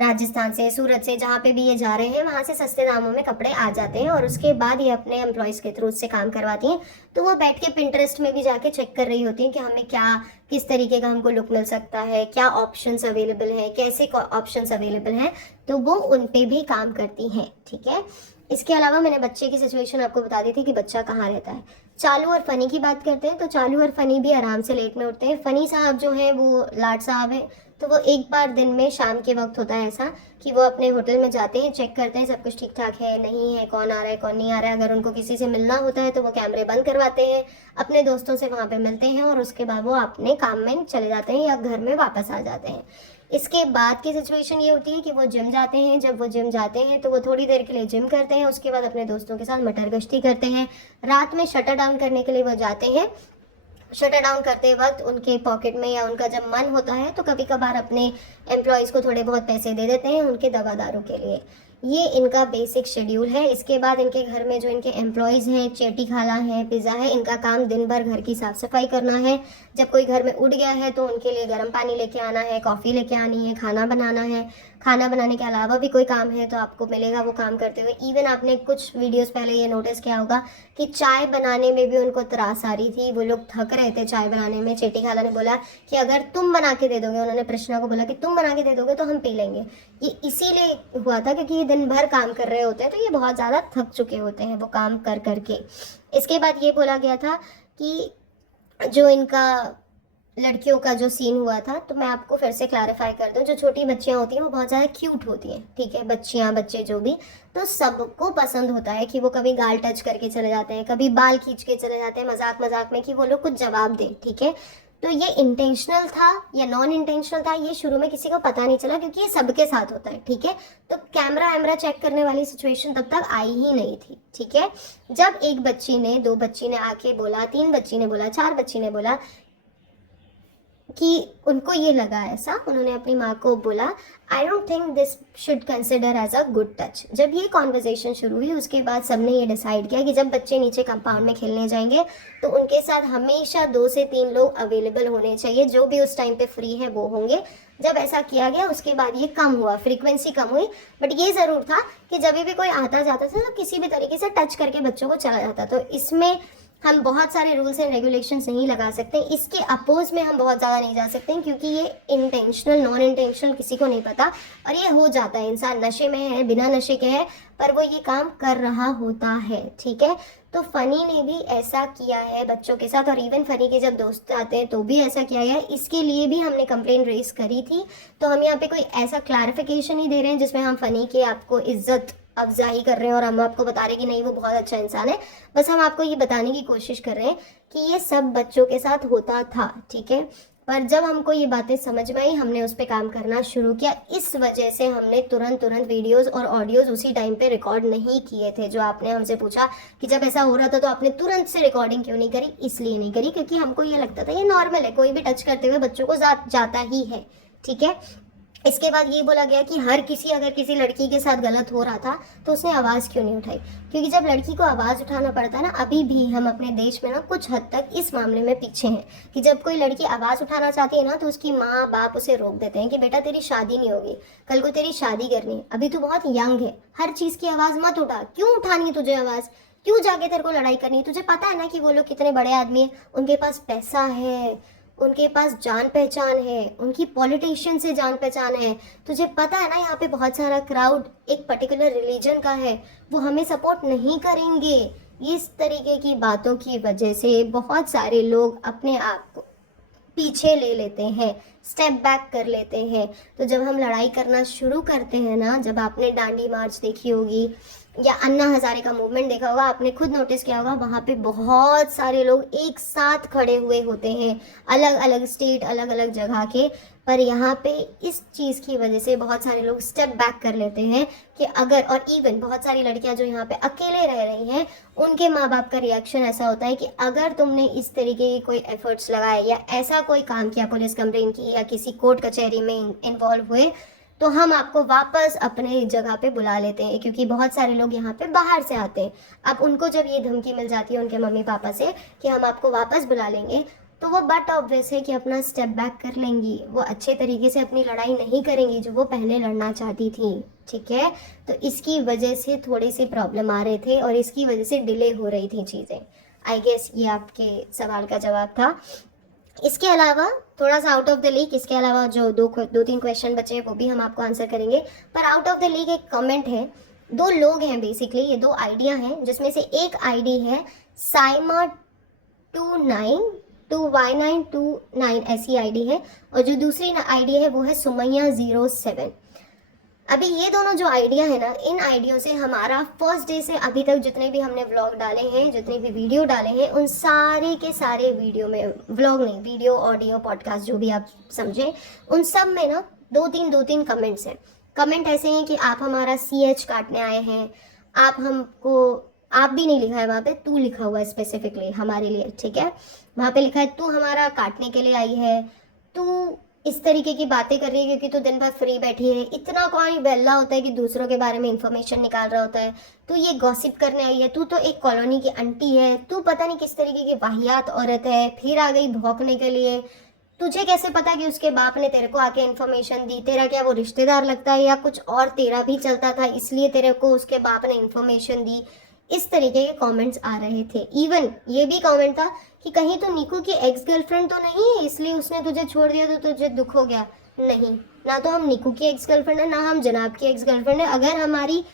राजस्थान से, सूरत से, जहाँ पे भी ये जा रहे हैं वहाँ से सस्ते दामों में कपड़े आ जाते हैं, और उसके बाद ये अपने एम्प्लॉयज़ के थ्रू उससे काम करवाती हैं। तो वो बैठ के पिंटरेस्ट में भी जाके चेक कर रही होती हैं कि हमें क्या, किस तरीके का हमको लुक मिल सकता है, क्या ऑप्शंस अवेलेबल हैं, कैसे ऑप्शंस अवेलेबल हैं, तो वो उन पे भी काम करती हैं, ठीक है। इसके अलावा मैंने बच्चे की सिचुएशन आपको बता दी थी कि बच्चा कहाँ रहता है। चालू और फ़नी की बात करते हैं, तो चालू और फ़नी भी आराम से लेट में उठते हैं। फ़नी साहब जो हैं वो लाट साहब हैं, तो वो एक बार दिन में शाम के वक्त होता है ऐसा कि वो अपने होटल में जाते हैं, चेक करते हैं सब कुछ ठीक ठाक है नहीं है, कौन आ रहा है कौन नहीं आ रहा है। अगर उनको किसी से मिलना होता है तो वो कैमरे बंद करवाते हैं, अपने दोस्तों से वहाँ पे मिलते हैं, और उसके बाद वो अपने काम में चले जाते हैं या घर में वापस आ जाते हैं। इसके बाद की सिचुएशन ये होती है कि वो जिम जाते हैं। जब वो जिम जाते हैं तो वो थोड़ी देर के लिए जिम करते हैं, उसके बाद अपने दोस्तों के साथ मटर गश्ती करते हैं। रात में शटर डाउन करने के लिए वो जाते हैं। शटर डाउन करते वक्त उनके पॉकेट में या उनका जब मन होता है तो कभी कभार अपने एम्प्लॉयज़ को थोड़े बहुत पैसे दे देते हैं उनके दवा दारू के लिए। ये इनका बेसिक शेड्यूल है। इसके बाद इनके घर में जो इनके एम्प्लॉयज़ हैं, चेटी खाला है, पिज़्ज़ा है, इनका काम दिन भर घर की साफ़ सफाई करना है। जब कोई घर में उठ गया है तो उनके लिए गर्म पानी लेके आना है, कॉफ़ी लेके आनी है, खाना बनाना है। खाना बनाने के अलावा भी कोई काम है तो आपको मिलेगा वो काम करते हुए। इवन आपने कुछ वीडियोस पहले ये नोटिस किया होगा कि चाय बनाने में भी उनको त्रास आ रही थी, वो लोग थक रहे थे चाय बनाने में। चेटी खाला ने बोला कि अगर तुम बना के दे दोगे, उन्होंने प्रश्ना को बोला कि तुम बना के दे दोगे तो हम पी लेंगे। ये इसीलिए हुआ था क्योंकि ये दिन भर काम कर रहे होते हैं, तो ये बहुत ज़्यादा थक चुके होते हैं वो काम कर करके। इसके बाद ये बोला गया था कि जो इनका लड़कियों का जो सीन हुआ था, तो मैं आपको फिर से क्लैरिफाई कर दूं, जो छोटी बच्चियां होती हैं वो बहुत ज़्यादा क्यूट होती हैं, ठीक है। बच्चियां बच्चे जो भी, तो सबको पसंद होता है कि वो कभी गाल टच करके चले जाते हैं, कभी बाल खींच के चले जाते हैं मजाक मजाक में कि वो लोग कुछ जवाब दें, ठीक है। तो ये इंटेंशनल था या नॉन इंटेंशनल था, ये शुरू में किसी को पता नहीं चला क्योंकि ये सबके साथ होता है, ठीक है। तो कैमरा वैमरा चेक करने वाली सिचुएशन तब तक आई ही नहीं थी, ठीक है। जब एक बच्ची ने, 2 बच्ची ने आके बोला, 3 बच्ची ने बोला, 4 बच्ची ने बोला कि उनको ये लगा ऐसा, उन्होंने अपनी माँ को बोला I don't think this should consider as a good touch. जब ये कॉन्वर्जेसन शुरू हुई उसके बाद सबने ये डिसाइड किया कि जब बच्चे नीचे कंपाउंड में खेलने जाएंगे तो उनके साथ हमेशा 2 से 3 लोग अवेलेबल होने चाहिए, जो भी उस टाइम पे फ्री है वो होंगे। जब ऐसा किया गया उसके बाद ये कम हुआ, फ्रीक्वेंसी कम हुई, बट ये ज़रूर था कि जब भी कोई आता जाता था तो किसी भी तरीके से टच करके बच्चों को चला जाता। तो इसमें हम बहुत सारे रूल्स एंड रेगुलेशंस नहीं लगा सकते, इसके अपोज में हम बहुत ज़्यादा नहीं जा सकते क्योंकि ये इंटेंशनल नॉन इंटेंशनल किसी को नहीं पता और ये हो जाता है। इंसान नशे में है, बिना नशे के है, पर वो ये काम कर रहा होता है, ठीक है। तो फ़नी ने भी ऐसा किया है बच्चों के साथ, और इवन फ़नी के जब दोस्त आते हैं तो भी ऐसा किया है। इसके लिए भी हमने कंप्लेन रेज करी थी। तो हम यहाँ पे कोई ऐसा क्लैरिफिकेशन नहीं दे रहे हैं जिसमें हम फ़नी के आपको इज्जत अफजाई कर रहे हैं और हम आपको बता रहे हैं कि नहीं वो बहुत अच्छा इंसान है। बस हम आपको ये बताने की कोशिश कर रहे हैं कि ये सब बच्चों के साथ होता था, ठीक है। पर जब हमको ये बातें समझ में आई हमने उस पर काम करना शुरू किया। इस वजह से हमने तुरंत वीडियोस और ऑडियोज उसी टाइम पे रिकॉर्ड नहीं किए थे। जो आपने हमसे पूछा कि जब ऐसा हो रहा था तो आपने तुरंत से रिकॉर्डिंग क्यों नहीं करी, इसलिए नहीं करी क्योंकि हमको ये लगता था ये नॉर्मल है, कोई भी टच करते हुए बच्चों को जाता ही है, ठीक है। इसके बाद ये बोला गया कि हर किसी अगर किसी लड़की के साथ गलत हो रहा था तो उसने आवाज़ क्यों नहीं उठाई, क्योंकि जब लड़की को आवाज़ उठाना पड़ता है ना, अभी भी हम अपने देश में ना कुछ हद तक इस मामले में पीछे हैं कि जब कोई लड़की आवाज़ उठाना चाहती है ना तो उसकी माँ बाप उसे रोक देते हैं कि बेटा तेरी शादी नहीं होगी, कल को तेरी शादी करनी है, अभी तू बहुत यंग है, हर चीज़ की आवाज़ मत उठा, क्यों उठानी है तुझे आवाज़, क्यों जाके तेरे को लड़ाई करनी है, तुझे पता है ना कि वो लोग कितने बड़े आदमी हैं, उनके पास पैसा है, उनके पास जान पहचान है, उनकी पॉलिटिशियन से जान पहचान है, तुझे पता है ना यहाँ पे बहुत सारा क्राउड एक पर्टिकुलर रिलीजन का है, वो हमें सपोर्ट नहीं करेंगे। इस तरीके की बातों की वजह से बहुत सारे लोग अपने आप को पीछे ले लेते हैं, स्टेप बैक कर लेते हैं। तो जब हम लड़ाई करना शुरू करते हैं ना, जब आपने डांडी मार्च देखी होगी या अन्ना हजारे का मूवमेंट देखा होगा, आपने खुद नोटिस किया होगा वहाँ पे बहुत सारे लोग एक साथ खड़े हुए होते हैं, अलग अलग स्टेट अलग अलग जगह के। पर यहाँ पे इस चीज़ की वजह से बहुत सारे लोग स्टेप बैक कर लेते हैं कि अगर, और इवन बहुत सारी लड़कियां जो यहाँ पे अकेले रह रही हैं उनके माँ बाप का रिएक्शन ऐसा होता है कि अगर तुमने इस तरीके की कोई एफर्ट्स लगाए या ऐसा कोई काम किया, पुलिस कंप्लेन की या किसी कोर्ट कचहरी में इन्वॉल्व हुए, तो हम आपको वापस अपने जगह पे बुला लेते हैं, क्योंकि बहुत सारे लोग यहाँ पे बाहर से आते हैं। अब उनको जब ये धमकी मिल जाती है उनके मम्मी पापा से कि हम आपको वापस बुला लेंगे, तो वो बट ऑब्वियस है कि अपना स्टेप बैक कर लेंगी, वो अच्छे तरीके से अपनी लड़ाई नहीं करेंगी जो वो पहले लड़ना चाहती थी, ठीक है। तो इसकी वजह से थोड़ी सी प्रॉब्लम आ रहे थे और इसकी वजह से डिले हो रही थी चीज़ें। आई गेस ये आपके सवाल का जवाब था। इसके अलावा थोड़ा सा आउट ऑफ द लीग, इसके अलावा जो दो तीन क्वेश्चन बचे हैं वो भी हम आपको आंसर करेंगे। पर आउट ऑफ द लीग एक कमेंट है, 2 लोग हैं बेसिकली, ये 2 आइडिया हैं जिसमें से एक आईडी है साइमा 292Y929 ऐसी आईडी है, और जो दूसरी आईडी है वो है सुमैया 07। अभी ये दोनों जो आइडिया है ना, इन आइडियो से हमारा फर्स्ट डे से अभी तक जितने भी हमने व्लॉग डाले हैं, जितने भी वीडियो डाले हैं, उन सारे के सारे वीडियो में, व्लॉग नहीं, वीडियो ऑडियो पॉडकास्ट जो भी आप समझें, उन सब में ना दो तीन कमेंट्स हैं। कमेंट ऐसे हैं कि आप हमारा CH काटने आए हैं, आप हमको, आप भी नहीं लिखा है वहाँ पे, तू लिखा हुआ है स्पेसिफिकली हमारे लिए, ठीक है। वहाँ पे लिखा है तू हमारा काटने के लिए आई है, तू इस तरीके की बातें कर रही है क्योंकि तू दिन भर फ्री बैठी है। इतना कौन बेल्ला होता है कि दूसरों के बारे में इंफॉर्मेशन निकाल रहा होता है। तू ये गॉसिप करने आई है, तू तो एक कॉलोनी की आंटी है, तू पता नहीं किस तरीके की वाहियात औरत है, फिर आ गई भौंकने के लिए। तुझे कैसे पता कि उसके बाप ने तेरे को आके इन्फॉर्मेशन दी? तेरा क्या वो रिश्तेदार लगता है या कुछ और तेरा भी चलता था इसलिए तेरे को उसके बाप ने इन्फॉर्मेशन दी? इस तरीके के कमेंट्स आ रहे थे। इवन ये भी कमेंट था कि कहीं तो निकू की एक्स गर्लफ्रेंड तो नहीं है इसलिए उसने तुझे छोड़ दिया तो तुझे दुख हो गया। नहीं, ना तो हम निकू की एक्स गर्लफ्रेंड है, ना हम जनाब की एक्स गर्लफ्रेंड है। अगर हमारी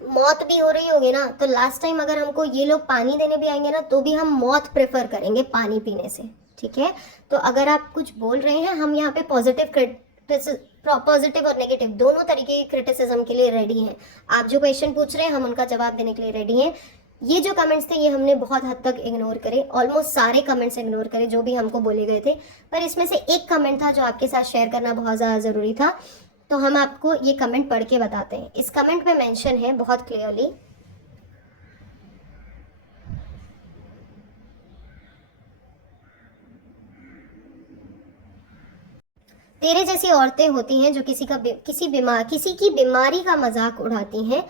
मौत भी हो रही होगी ना, तो लास्ट टाइम अगर हमको ये लोग पानी देने भी आएंगे ना, तो भी हम मौत प्रेफर करेंगे पानी पीने से, ठीक है। तो अगर आप कुछ बोल रहे हैं, हम यहाँ पे पॉजिटिव और नेगेटिव दोनों तरीके के क्रिटिसिज्म के लिए रेडी हैं। आप जो क्वेश्चन पूछ रहे हैं हम उनका जवाब देने के लिए रेडी हैं। ये जो कमेंट्स थे ये हमने बहुत हद तक इग्नोर करे, ऑलमोस्ट सारे कमेंट्स इग्नोर करे जो भी हमको बोले गए थे। पर इसमें से एक कमेंट था जो आपके साथ शेयर करना बहुत ज़्यादा ज़रूरी था, तो हम आपको ये कमेंट पढ़ के बताते हैं। इस कमेंट में मेंशन है बहुत क्लियरली, तेरे जैसी औरतें होती हैं जो किसी की बीमारी का मजाक उड़ाती हैं।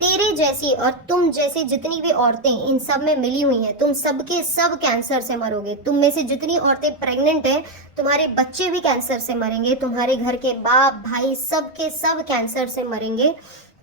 तेरे जैसी और तुम जैसी जितनी भी औरतें इन सब में मिली हुई हैं, तुम सबके सब कैंसर से मरोगे। तुम में से जितनी औरतें प्रेग्नेंट हैं, तुम्हारे बच्चे भी कैंसर से मरेंगे, तुम्हारे घर के बाप भाई सबके सब कैंसर से मरेंगे।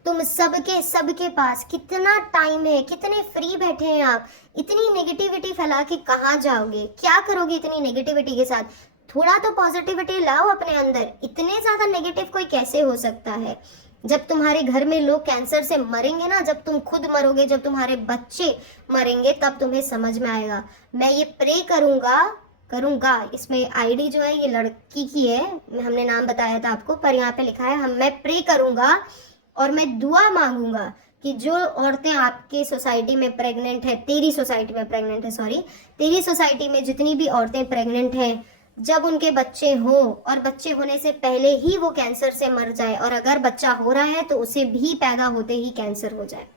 तुम सबके पास कितना टाइम है, कितने फ्री बैठे हैं आप, इतनी नेगेटिविटी फैला के कहाँ जाओगे, क्या करोगे इतनी नेगेटिविटी के साथ? थोड़ा तो पॉजिटिविटी लाओ अपने अंदर। इतने ज्यादा नेगेटिव कोई कैसे हो सकता है? जब तुम्हारे घर में लोग कैंसर से मरेंगे ना, जब तुम खुद मरोगे, जब तुम्हारे बच्चे मरेंगे, तब तुम्हें समझ में आएगा। मैं ये प्रे करूंगा। इसमें आईडी जो है ये लड़की की है, हमने नाम बताया था आपको, पर यहाँ पे लिखा है मैं प्रे करूंगा और मैं दुआ मांगूंगा कि जो औरतें आपके सोसाइटी में प्रेग्नेंट है, तेरी सोसाइटी में जितनी भी औरतें प्रेग्नेंट हैं, जब उनके बच्चे हों और बच्चे होने से पहले ही वो कैंसर से मर जाए, और अगर बच्चा हो रहा है तो उसे भी पैदा होते ही कैंसर हो जाए।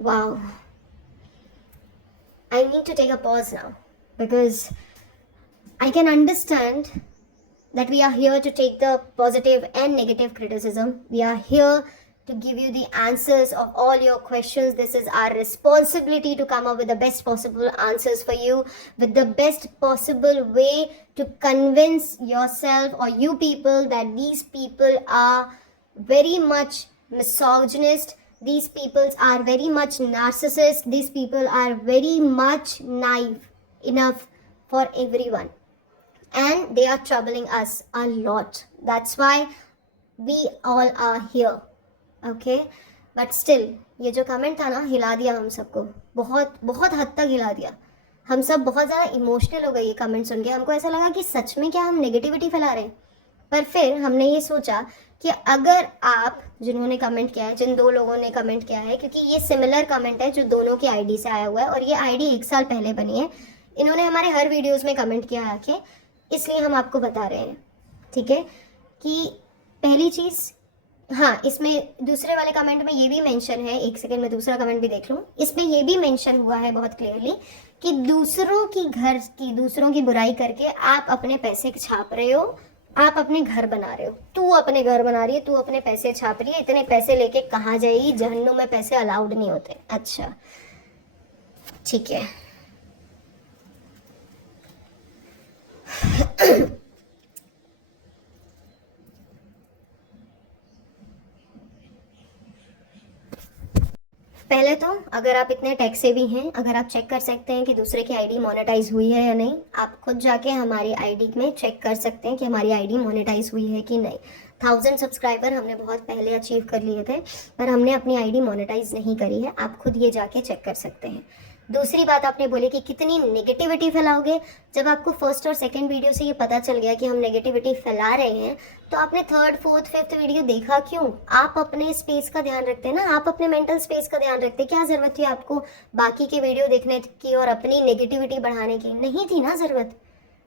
Wow, I need to take a pause now because I can understand that we are here to take the positive and negative criticism. We are here to give you the answers of all your questions. This is our responsibility to come up with the best possible answers for you, with the best possible way to convince yourself or you people that these people are very much misogynist. These people are very much narcissist. These people are very much naive enough for everyone. And they are troubling us a lot. That's why we all are here. Okay? But still, ये जो comment था ना, हिला दिया हम सबको, बहुत बहुत हद तक हिला दिया। हम सब बहुत ज़्यादा इमोशनल हो गए ये कमेंट सुन के। हमको ऐसा लगा कि सच में क्या हम नेगेटिविटी फैला रहे हैं। पर फिर हमने ये सोचा कि अगर आप जिन्होंने कमेंट किया है, जिन दो लोगों ने कमेंट किया है, क्योंकि ये सिमिलर कमेंट है जो दोनों की आईडी से आया हुआ है, और ये आईडी 1 साल पहले बनी है। इन्होंने हमारे हर वीडियोज़ में कमेंट किया आके, इसलिए हम आपको बता रहे हैं, ठीक है? कि पहली चीज़, हाँ, इसमें दूसरे वाले कमेंट में ये भी मेंशन है, एक सेकंड में दूसरा कमेंट भी देख लूँ। इसमें ये भी मेंशन हुआ है बहुत क्लियरली कि दूसरों की बुराई करके आप अपने पैसे छाप रहे हो, आप अपने घर बना रहे हो। तू अपने घर बना रही है, तू अपने पैसे छाप रही है, इतने पैसे लेके कहाँ जाएगी? जहन्नुम में पैसे अलाउड नहीं होते। अच्छा, ठीक है। पहले तो अगर आप इतने टेक से भी हैं, अगर आप चेक कर सकते हैं कि दूसरे की आईडी मोनेटाइज हुई है या नहीं, आप खुद जाके हमारी आईडी में चेक कर सकते हैं कि हमारी आईडी मोनेटाइज हुई है कि नहीं। 1000 सब्सक्राइबर हमने बहुत पहले अचीव कर लिए थे, पर हमने अपनी आईडी मोनेटाइज नहीं करी है। आप खुद ये जाके चेक कर सकते हैं। दूसरी बात आपने बोली कि कितनी नेगेटिविटी फैलाओगे। जब आपको फर्स्ट और सेकंड वीडियो से ये पता चल गया कि हम नेगेटिविटी फैला रहे हैं, तो आपने थर्ड, फोर्थ, फिफ्थ वीडियो देखा क्यों? आप अपने स्पेस का ध्यान रखते हैं ना, आप अपने मेंटल स्पेस का ध्यान रखते। क्या ज़रूरत थी आपको बाकी के वीडियो देखने की और अपनी नेगेटिविटी बढ़ाने की? नहीं थी ना ज़रूरत।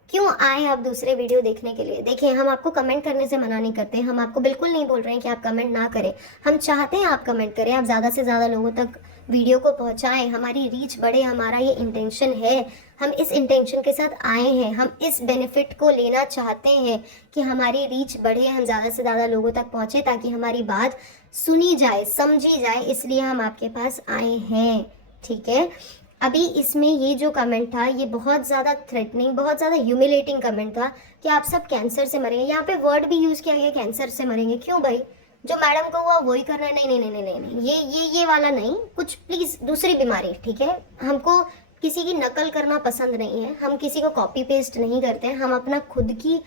क्यों आए आप दूसरे वीडियो देखने के लिए? देखिए, हम आपको कमेंट करने से मना नहीं करते, हम आपको बिल्कुल नहीं बोल रहे हैं कि आप कमेंट ना करें। हम चाहते हैं आप कमेंट करें, आप ज़्यादा से ज़्यादा लोगों तक वीडियो को पहुंचाएं, हमारी रीच बढ़े, हमारा ये इंटेंशन है। हम इस इंटेंशन के साथ आए हैं, हम इस बेनिफिट को लेना चाहते हैं कि हमारी रीच बढ़े, हम ज़्यादा से ज़्यादा लोगों तक पहुँचे, ताकि हमारी बात सुनी जाए, समझी जाए। इसलिए हम आपके पास आए हैं, ठीक है? अभी इसमें ये जो कमेंट था, ये बहुत ज़्यादा थ्रेटनिंग, बहुत ज़्यादा ह्यूमिलेटिंग कमेंट था कि आप सब कैंसर से मरेंगे। यहाँ पे वर्ड भी यूज़ किया गया, कैंसर से मरेंगे। क्यों भाई? जो मैडम को हुआ वही करना है? नहीं नहीं नहीं नहीं नहीं, ये वाला नहीं, कुछ प्लीज़ दूसरी बीमारी, ठीक है? हमको किसी की नकल करना पसंद नहीं है, हम किसी को कॉपी पेस्ट नहीं करते हैं। हम अपना खुद की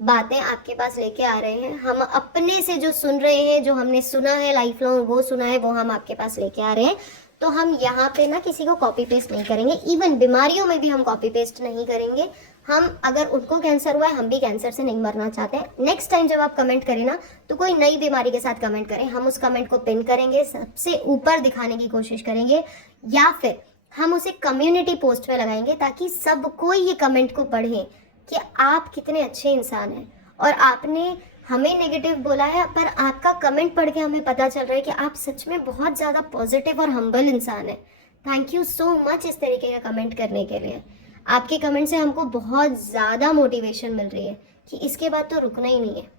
बातें आपके पास लेके आ रहे हैं। हम अपने से जो सुन रहे हैं, जो हमने सुना है लाइफ लॉन्ग, वो सुना है, वो हम आपके पास लेके आ रहे हैं। तो हम यहाँ पे ना किसी को कॉपी पेस्ट नहीं करेंगे। इवन बीमारियों में भी हम कॉपी पेस्ट नहीं करेंगे। हम अगर उनको कैंसर हुआ है, हम भी कैंसर से नहीं मरना चाहते हैं। नेक्स्ट टाइम जब आप कमेंट करें ना, तो कोई नई बीमारी के साथ कमेंट करें। हम उस कमेंट को पिन करेंगे, सबसे ऊपर दिखाने की कोशिश करेंगे, या फिर हम उसे कम्युनिटी पोस्ट में लगाएंगे, ताकि सबको ये कमेंट को पढ़ें कि आप कितने अच्छे इंसान हैं और आपने हमें नेगेटिव बोला है, पर आपका कमेंट पढ़ के हमें पता चल रहा है कि आप सच में बहुत ज़्यादा पॉजिटिव और हम्बल इंसान हैं। थैंक यू सो मच इस तरीके का कमेंट करने के लिए। आपके कमेंट से हमको बहुत ज़्यादा मोटिवेशन मिल रही है कि इसके बाद तो रुकना ही नहीं है।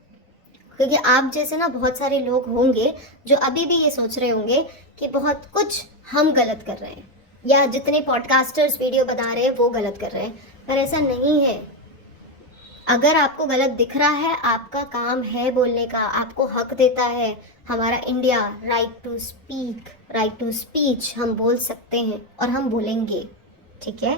क्योंकि आप जैसे ना बहुत सारे लोग होंगे जो अभी भी ये सोच रहे होंगे कि बहुत कुछ हम गलत कर रहे हैं या जितने पॉडकास्टर्स वीडियो बना रहे हैं वो गलत कर रहे हैं, पर ऐसा नहीं है। अगर आपको गलत दिख रहा है, आपका काम है बोलने का, आपको हक देता है हमारा India, right to speak, right to speech, हम बोल सकते हैं और हम बोलेंगे, ठीक है।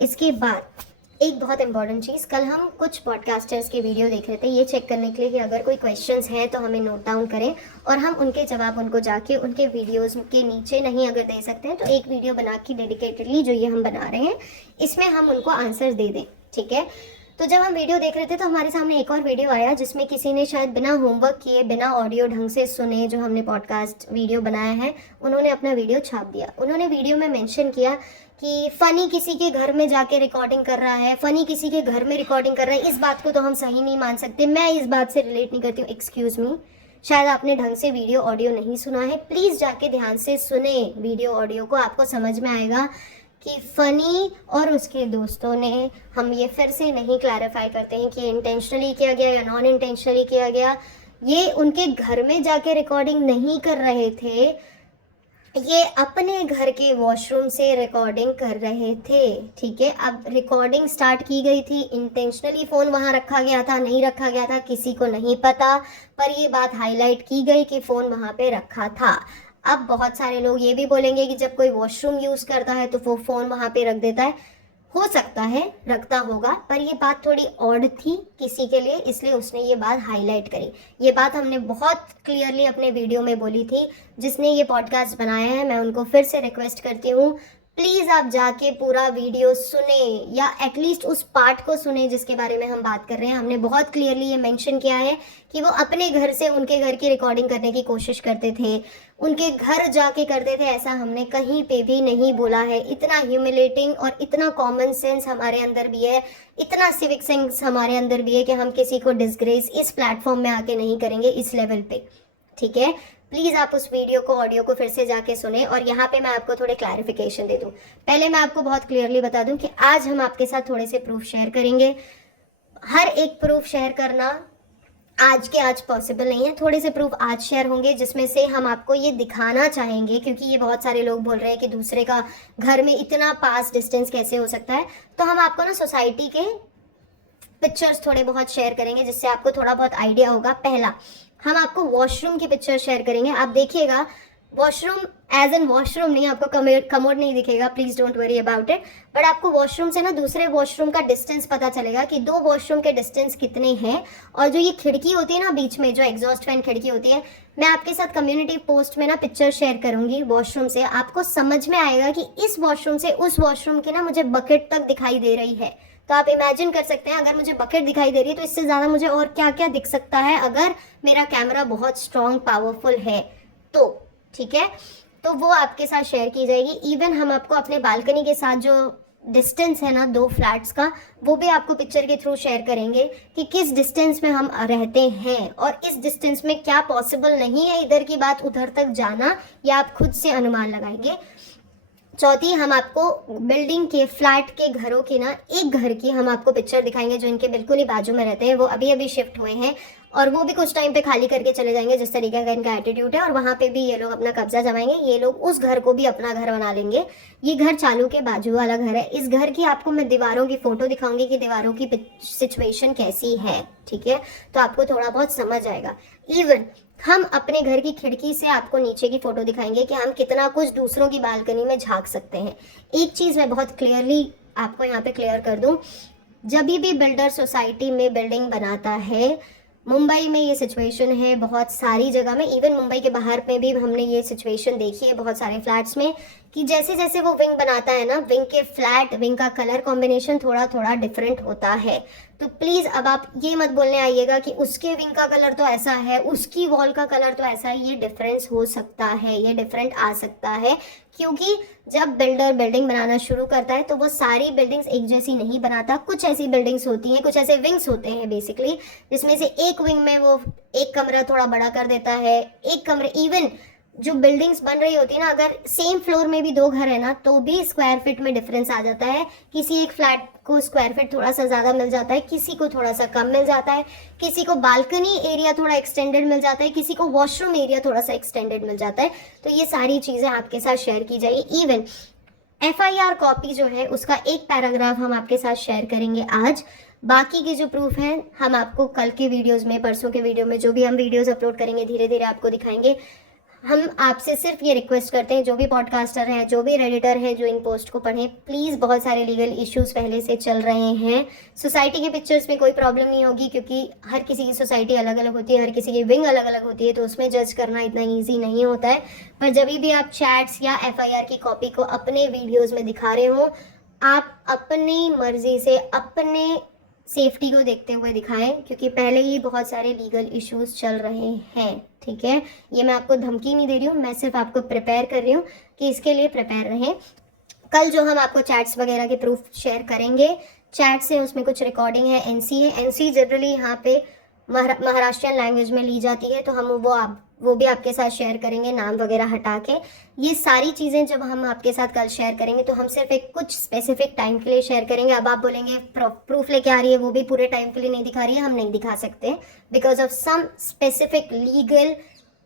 इसके बाद एक बहुत इंपॉर्टेंट चीज़, कल हम कुछ पॉडकास्टर्स के वीडियो देख रहे थे ये चेक करने के लिए कि अगर कोई क्वेश्चंस हैं तो हमें नोट डाउन करें और हम उनके जवाब उनको जाके उनके वीडियोस के नीचे नहीं अगर दे सकते हैं तो एक वीडियो बना के डेडिकेटेडली जो ये हम बना रहे हैं इसमें हम उनको आंसर दे दें, ठीक है। तो जब हम वीडियो देख रहे थे तो हमारे सामने एक और वीडियो आया जिसमें किसी ने शायद बिना होमवर्क किए, बिना ऑडियो ढंग से सुने जो हमने पॉडकास्ट वीडियो बनाया है, उन्होंने अपना वीडियो छाप दिया। उन्होंने वीडियो में मेंशन किया कि फ़नी किसी के घर में जाके रिकॉर्डिंग कर रहा है, फ़नी किसी के घर में रिकॉर्डिंग कर रहा है, इस बात को तो हम सही नहीं मान सकते, मैं इस बात से रिलेट नहीं करती हूँ। एक्सक्यूज़ मी, शायद आपने ढंग से वीडियो ऑडियो नहीं सुना है, प्लीज़ जाके ध्यान से सुने वीडियो ऑडियो को, आपको समझ में आएगा कि फ़नी और उसके दोस्तों ने, हम ये फिर से नहीं क्लैरिफाई करते हैं कि इंटेंशनली किया गया या नॉन इंटेंशनली किया गया, ये उनके घर में जाके रिकॉर्डिंग नहीं कर रहे थे, ये अपने घर के वॉशरूम से रिकॉर्डिंग कर रहे थे, ठीक है। अब रिकॉर्डिंग स्टार्ट की गई थी, इंटेंशनली फ़ोन वहाँ रखा गया था, नहीं रखा गया था, किसी को नहीं पता, पर ये बात हाईलाइट की गई कि फ़ोन वहाँ पे रखा था। अब बहुत सारे लोग ये भी बोलेंगे कि जब कोई वॉशरूम यूज़ करता है तो वो फ़ोन वहाँ पे रख देता है, हो सकता है रखता होगा, पर ये बात थोड़ी ऑड थी किसी के लिए, इसलिए उसने ये बात हाईलाइट करी। ये बात हमने बहुत क्लियरली अपने वीडियो में बोली थी। जिसने ये पॉडकास्ट बनाया है मैं उनको फिर से रिक्वेस्ट करती हूँ, प्लीज़ आप जाके पूरा वीडियो सुने या एटलीस्ट उस पार्ट को सुने जिसके बारे में हम बात कर रहे हैं। हमने बहुत क्लियरली ये मेंशन किया है कि वो अपने घर से उनके घर की रिकॉर्डिंग करने की कोशिश करते थे, उनके घर जाके करते थे, ऐसा हमने कहीं पे भी नहीं बोला है। इतना ह्यूमिलेटिंग और इतना कॉमन सेंस हमारे अंदर भी है, इतना सिविक सेंस हमारे अंदर भी है कि हम किसी को डिसग्रेस इस प्लेटफॉर्म में आके नहीं करेंगे इस लेवल पे, ठीक है। प्लीज़ आप उस वीडियो को, ऑडियो को फिर से जाके सुने और यहाँ पे मैं आपको थोड़े क्लैरिफिकेशन दे दूँ। पहले मैं आपको बहुत क्लियरली बता दूँ कि आज हम आपके साथ थोड़े से प्रूफ शेयर करेंगे। हर एक प्रूफ शेयर करना आज के आज पॉसिबल नहीं है, थोड़े से प्रूफ आज शेयर होंगे जिसमें से हम आपको ये दिखाना चाहेंगे, क्योंकि ये बहुत सारे लोग बोल रहे हैं कि दूसरे का घर में इतना पास डिस्टेंस कैसे हो सकता है। तो हम आपको ना सोसाइटी के पिक्चर्स थोड़े बहुत शेयर करेंगे जिससे आपको थोड़ा बहुत आइडिया होगा। पहला, हम आपको वॉशरूम की पिक्चर शेयर करेंगे। आप देखिएगा वॉशरूम एज एन वॉशरूम नहीं, आपको कमोड नहीं दिखेगा, please don't worry about it, but आपको वॉशरूम से ना दूसरे वॉशरूम का डिस्टेंस पता चलेगा कि दो वॉशरूम के डिस्टेंस कितने हैं। और जो ये खिड़की होती है ना बीच में, जो एग्जॉस्ट फैन खिड़की होती है, मैं आपके साथ कम्युनिटी पोस्ट में ना पिक्चर शेयर करूंगी वॉशरूम से, आपको समझ में आएगा कि इस वॉशरूम से उस वॉशरूम की ना मुझे बकेट तक दिखाई दे रही है। तो आप इमेजिन कर सकते हैं अगर मुझे बकेट दिखाई दे रही है तो इससे ज़्यादा मुझे और क्या क्या दिख सकता है अगर मेरा कैमरा बहुत स्ट्रॉन्ग पावरफुल है तो, ठीक है। तो वो आपके साथ शेयर की जाएगी। इवन हम आपको अपने बालकनी के साथ जो डिस्टेंस है ना 2 फ्लैट्स का, वो भी आपको पिक्चर के थ्रू शेयर करेंगे कि किस डिस्टेंस में हम रहते हैं और इस डिस्टेंस में क्या पॉसिबल नहीं है इधर की बात उधर तक जाना, या आप खुद से अनुमान लगाएंगे। चौथी, हम आपको बिल्डिंग के फ्लैट के घरों की ना एक घर की हम आपको पिक्चर दिखाएंगे जो इनके बिल्कुल ही बाजू में रहते हैं, वो अभी अभी शिफ्ट हुए हैं और वो भी कुछ टाइम पे खाली करके चले जाएंगे जिस तरीके का इनका एटीट्यूड है, और वहाँ पे भी ये लोग अपना कब्जा जमाएंगे। ये लोग उस घर को भी अपना घर बना लेंगे। ये घर चालू के बाजू वाला घर है। इस घर की आपको मैं दीवारों की फोटो दिखाऊंगी कि दीवारों की सिचुएशन कैसी है, ठीक है, तो आपको थोड़ा बहुत समझ आएगा। इवन हम अपने घर की खिड़की से आपको नीचे की फोटो दिखाएंगे कि हम कितना कुछ दूसरों की बालकनी में झांक सकते हैं। एक चीज़ मैं बहुत क्लियरली आपको यहाँ पे क्लियर कर दूँ, जब भी बिल्डर सोसाइटी में बिल्डिंग बनाता है, मुंबई में ये सिचुएशन है, बहुत सारी जगह में, इवन मुंबई के बाहर में भी हमने ये सिचुएशन देखी है बहुत सारे फ्लैट्स में, कि जैसे जैसे वो विंग बनाता है ना, विंग के फ्लैट, विंग का कलर कॉम्बिनेशन थोड़ा थोड़ा डिफरेंट होता है। तो प्लीज़ अब आप ये मत बोलने आइएगा कि उसके विंग का कलर तो ऐसा है, उसकी वॉल का कलर तो ऐसा है। ये डिफरेंस हो सकता है, ये डिफरेंट आ सकता है, क्योंकि जब बिल्डर बिल्डिंग बनाना शुरू करता है तो वो सारी बिल्डिंग्स एक जैसी नहीं बनाता। कुछ ऐसी बिल्डिंग्स होती हैं, कुछ ऐसे विंग्स होते हैं बेसिकली, जिसमें से एक विंग में वो एक कमरा थोड़ा बड़ा कर देता है, एक कमरे, इवन जो बिल्डिंग्स बन रही होती है ना, अगर सेम फ्लोर में भी दो घर है ना तो भी स्क्वायर फीट में डिफरेंस आ जाता है। किसी एक फ्लैट को स्क्वायर फीट थोड़ा सा ज़्यादा मिल जाता है, किसी को थोड़ा सा कम मिल जाता है, किसी को बालकनी एरिया थोड़ा एक्सटेंडेड मिल जाता है, किसी को वॉशरूम एरिया थोड़ा सा एक्सटेंडेड मिल जाता है। तो ये सारी चीज़ें आपके साथ शेयर की जाएगी। इवन FIR कॉपी जो है उसका एक पैराग्राफ हम आपके साथ शेयर करेंगे आज। बाकी के जो प्रूफ हैं हम आपको कल के वीडियोस में, परसों के वीडियो में, जो भी हम वीडियोस अपलोड करेंगे धीरे धीरे आपको दिखाएंगे। हम आपसे सिर्फ ये रिक्वेस्ट करते हैं, जो भी पॉडकास्टर हैं, जो भी रेडिटर हैं जो इन पोस्ट को पढ़ें, प्लीज़, बहुत सारे लीगल इश्यूज पहले से चल रहे हैं। सोसाइटी के पिक्चर्स में कोई प्रॉब्लम नहीं होगी क्योंकि हर किसी की सोसाइटी अलग अलग होती है, हर किसी की विंग अलग अलग होती है, तो उसमें जज करना इतना ईजी नहीं होता है। पर जब भी आप चैट्स या FIR की कॉपी को अपने वीडियोज़ में दिखा रहे हो, आप अपनी मर्जी से अपने सेफ्टी को देखते हुए दिखाएं, क्योंकि पहले ही बहुत सारे लीगल इश्यूज चल रहे हैं। ठीक है, ये मैं आपको धमकी नहीं दे रही हूँ, मैं सिर्फ आपको प्रिपेयर कर रही हूँ कि इसके लिए प्रिपेयर रहें। कल जो हम आपको चैट्स वगैरह के प्रूफ शेयर करेंगे, चैट से उसमें कुछ रिकॉर्डिंग है, NC है। NC जनरली यहाँ पे महाराष्ट्रियन लैंग्वेज में ली जाती है, तो हम वो भी आपके साथ शेयर करेंगे, नाम वगैरह हटा के। ये सारी चीज़ें जब हम आपके साथ कल शेयर करेंगे तो हम सिर्फ एक कुछ स्पेसिफिक टाइम के लिए शेयर करेंगे। अब आप बोलेंगे प्रूफ लेके आ रही है, वो भी पूरे टाइम के लिए नहीं दिखा रही है, हम नहीं दिखा सकते because of some specific legal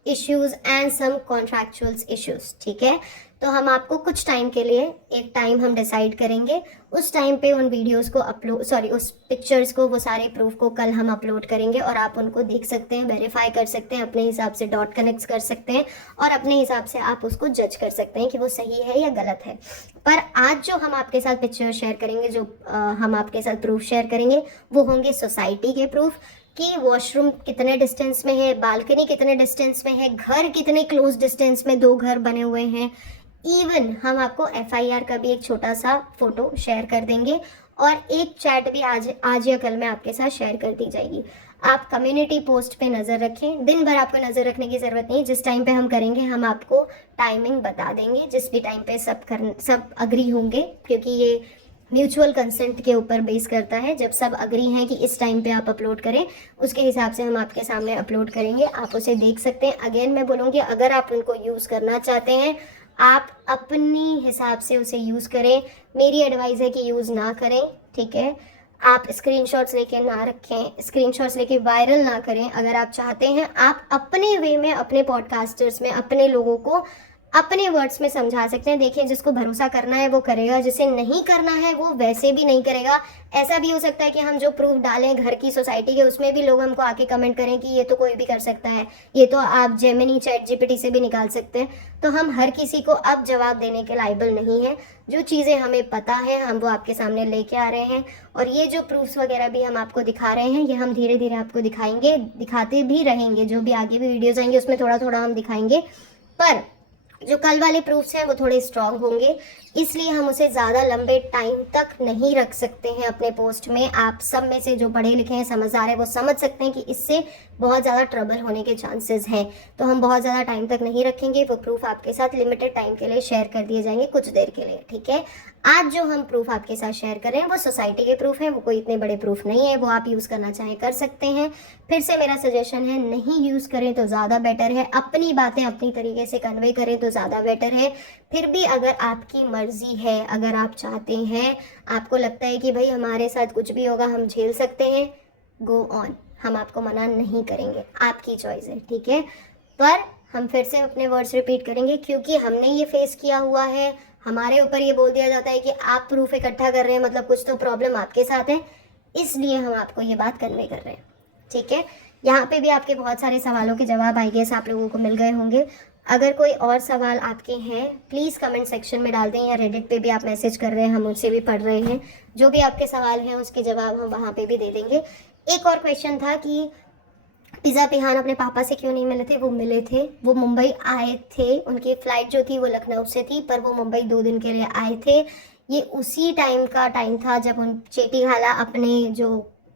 issues and some contractual issues. ठीक है, तो हम आपको कुछ टाइम के लिए, एक टाइम हम डिसाइड करेंगे, उस टाइम पे उन वीडियोस को उस पिक्चर्स को, वो सारे प्रूफ को कल हम अपलोड करेंगे और आप उनको देख सकते हैं, वेरीफाई कर सकते हैं, अपने हिसाब से डॉट कनेक्ट कर सकते हैं और अपने हिसाब से आप उसको जज कर सकते हैं कि वो सही है या गलत है। पर आज जो हम आपके साथ पिक्चर शेयर करेंगे, जो हम आपके साथ प्रूफ शेयर करेंगे, वो होंगे सोसाइटी के प्रूफ कि वॉशरूम कितने डिस्टेंस में है, बालकनी कितने डिस्टेंस में है, घर कितने क्लोज डिस्टेंस में दो घर बने हुए हैं। इवन हम आपको FIR का भी एक छोटा सा फोटो शेयर कर देंगे और एक चैट भी आज या कल में आपके साथ शेयर कर दी जाएगी। आप कम्युनिटी पोस्ट पे नज़र रखें, दिन भर आपको नज़र रखने की ज़रूरत नहीं, जिस टाइम पे हम करेंगे हम आपको टाइमिंग बता देंगे, जिस भी टाइम पे सब अग्री होंगे, क्योंकि ये म्यूचुअल कंसेंट के ऊपर बेस करता है। जब सब अग्री हैं कि इस टाइम पे आप अपलोड करें, उसके हिसाब से हम आपके सामने अपलोड करेंगे, आप उसे देख सकते हैं। अगेन मैं बोलूँगी, अगर आप उनको यूज़ करना चाहते हैं, आप अपनी हिसाब से उसे यूज़ करें। मेरी एडवाइस है कि यूज़ ना करें। ठीक है, आप स्क्रीनशॉट्स लेके ना रखें, स्क्रीनशॉट्स लेके वायरल ना करें। अगर आप चाहते हैं, आप अपने वे में, अपने पॉडकास्टर्स में, अपने लोगों को अपने वर्ड्स में समझा सकते हैं। देखिए, जिसको भरोसा करना है वो करेगा, जिसे नहीं करना है वो वैसे भी नहीं करेगा। ऐसा भी हो सकता है कि हम जो प्रूफ डालें घर की, सोसाइटी के, उसमें भी लोग हमको आके कमेंट करें कि ये तो कोई भी कर सकता है, ये तो आप जेमिनी, चैट GPT से भी निकाल सकते हैं। तो हम हर किसी को अब जवाब देने के लायबल नहीं है। जो चीज़ें हमें पता है हम वो आपके सामने लेके आ रहे हैं, और ये जो प्रूफ्स वगैरह भी हम आपको दिखा रहे हैं, ये हम धीरे धीरे आपको दिखाएंगे, दिखाते भी रहेंगे। जो भी आगे भी वीडियोज़ आएंगे उसमें थोड़ा थोड़ा हम दिखाएंगे, पर जो कल वाले प्रूफ्स हैं वो थोड़े स्ट्रांग होंगे, इसलिए हम उसे ज़्यादा लंबे टाइम तक नहीं रख सकते हैं अपने पोस्ट में। आप सब में से जो पढ़े लिखे हैं, समझदार हैं, वो समझ सकते हैं कि इससे बहुत ज़्यादा ट्रबल होने के चांसेस हैं, तो हम बहुत ज़्यादा टाइम तक नहीं रखेंगे। वो प्रूफ आपके साथ लिमिटेड टाइम के लिए शेयर कर दिए जाएंगे, कुछ देर के लिए। ठीक है, आज जो हम प्रूफ आपके साथ शेयर कर रहे हैं वो सोसाइटी के प्रूफ हैं, वो कोई इतने बड़े प्रूफ नहीं है, वो आप यूज़ करना चाहें कर सकते हैं। फिर से मेरा सजेशन है, नहीं यूज़ करें तो ज़्यादा बेटर है, अपनी बातें अपनी तरीके से कन्वे करें तो ज़्यादा बेटर है। फिर भी अगर आपकी मर्जी है, अगर आप चाहते हैं, आपको लगता है कि भाई हमारे साथ कुछ भी होगा, हम झेल सकते हैं, गो ऑन, हम आपको मना नहीं करेंगे, आपकी चॉइस है। ठीक है, पर हम फिर से अपने वर्ड्स रिपीट करेंगे, क्योंकि हमने ये फेस किया हुआ है। हमारे ऊपर ये बोल दिया जाता है कि आप प्रूफ इकट्ठा कर रहे हैं, मतलब कुछ तो प्रॉब्लम आपके साथ है, इसलिए हम आपको ये बात कन्वे कर रहे हैं। ठीक है, यहाँ पे भी आपके बहुत सारे सवालों के जवाब आई गेस आप लोगों को मिल गए होंगे। अगर कोई और सवाल आपके हैं, प्लीज़ कमेंट सेक्शन में डाल दें, या रेडिट पे भी आप मैसेज कर रहे हैं, हम उनसे भी पढ़ रहे हैं। जो भी आपके सवाल हैं उसके जवाब हम वहाँ पे भी दे देंगे। एक और क्वेश्चन था कि पिज़्ज़ा पिहान अपने पापा से क्यों नहीं मिले थे? वो मिले थे, वो मुंबई आए थे, उनकी फ़्लाइट जो थी वो लखनऊ से थी, पर वो मुंबई 2 दिन के लिए आए थे। ये उसी टाइम का टाइम था जब उन चेटी खाला अपने जो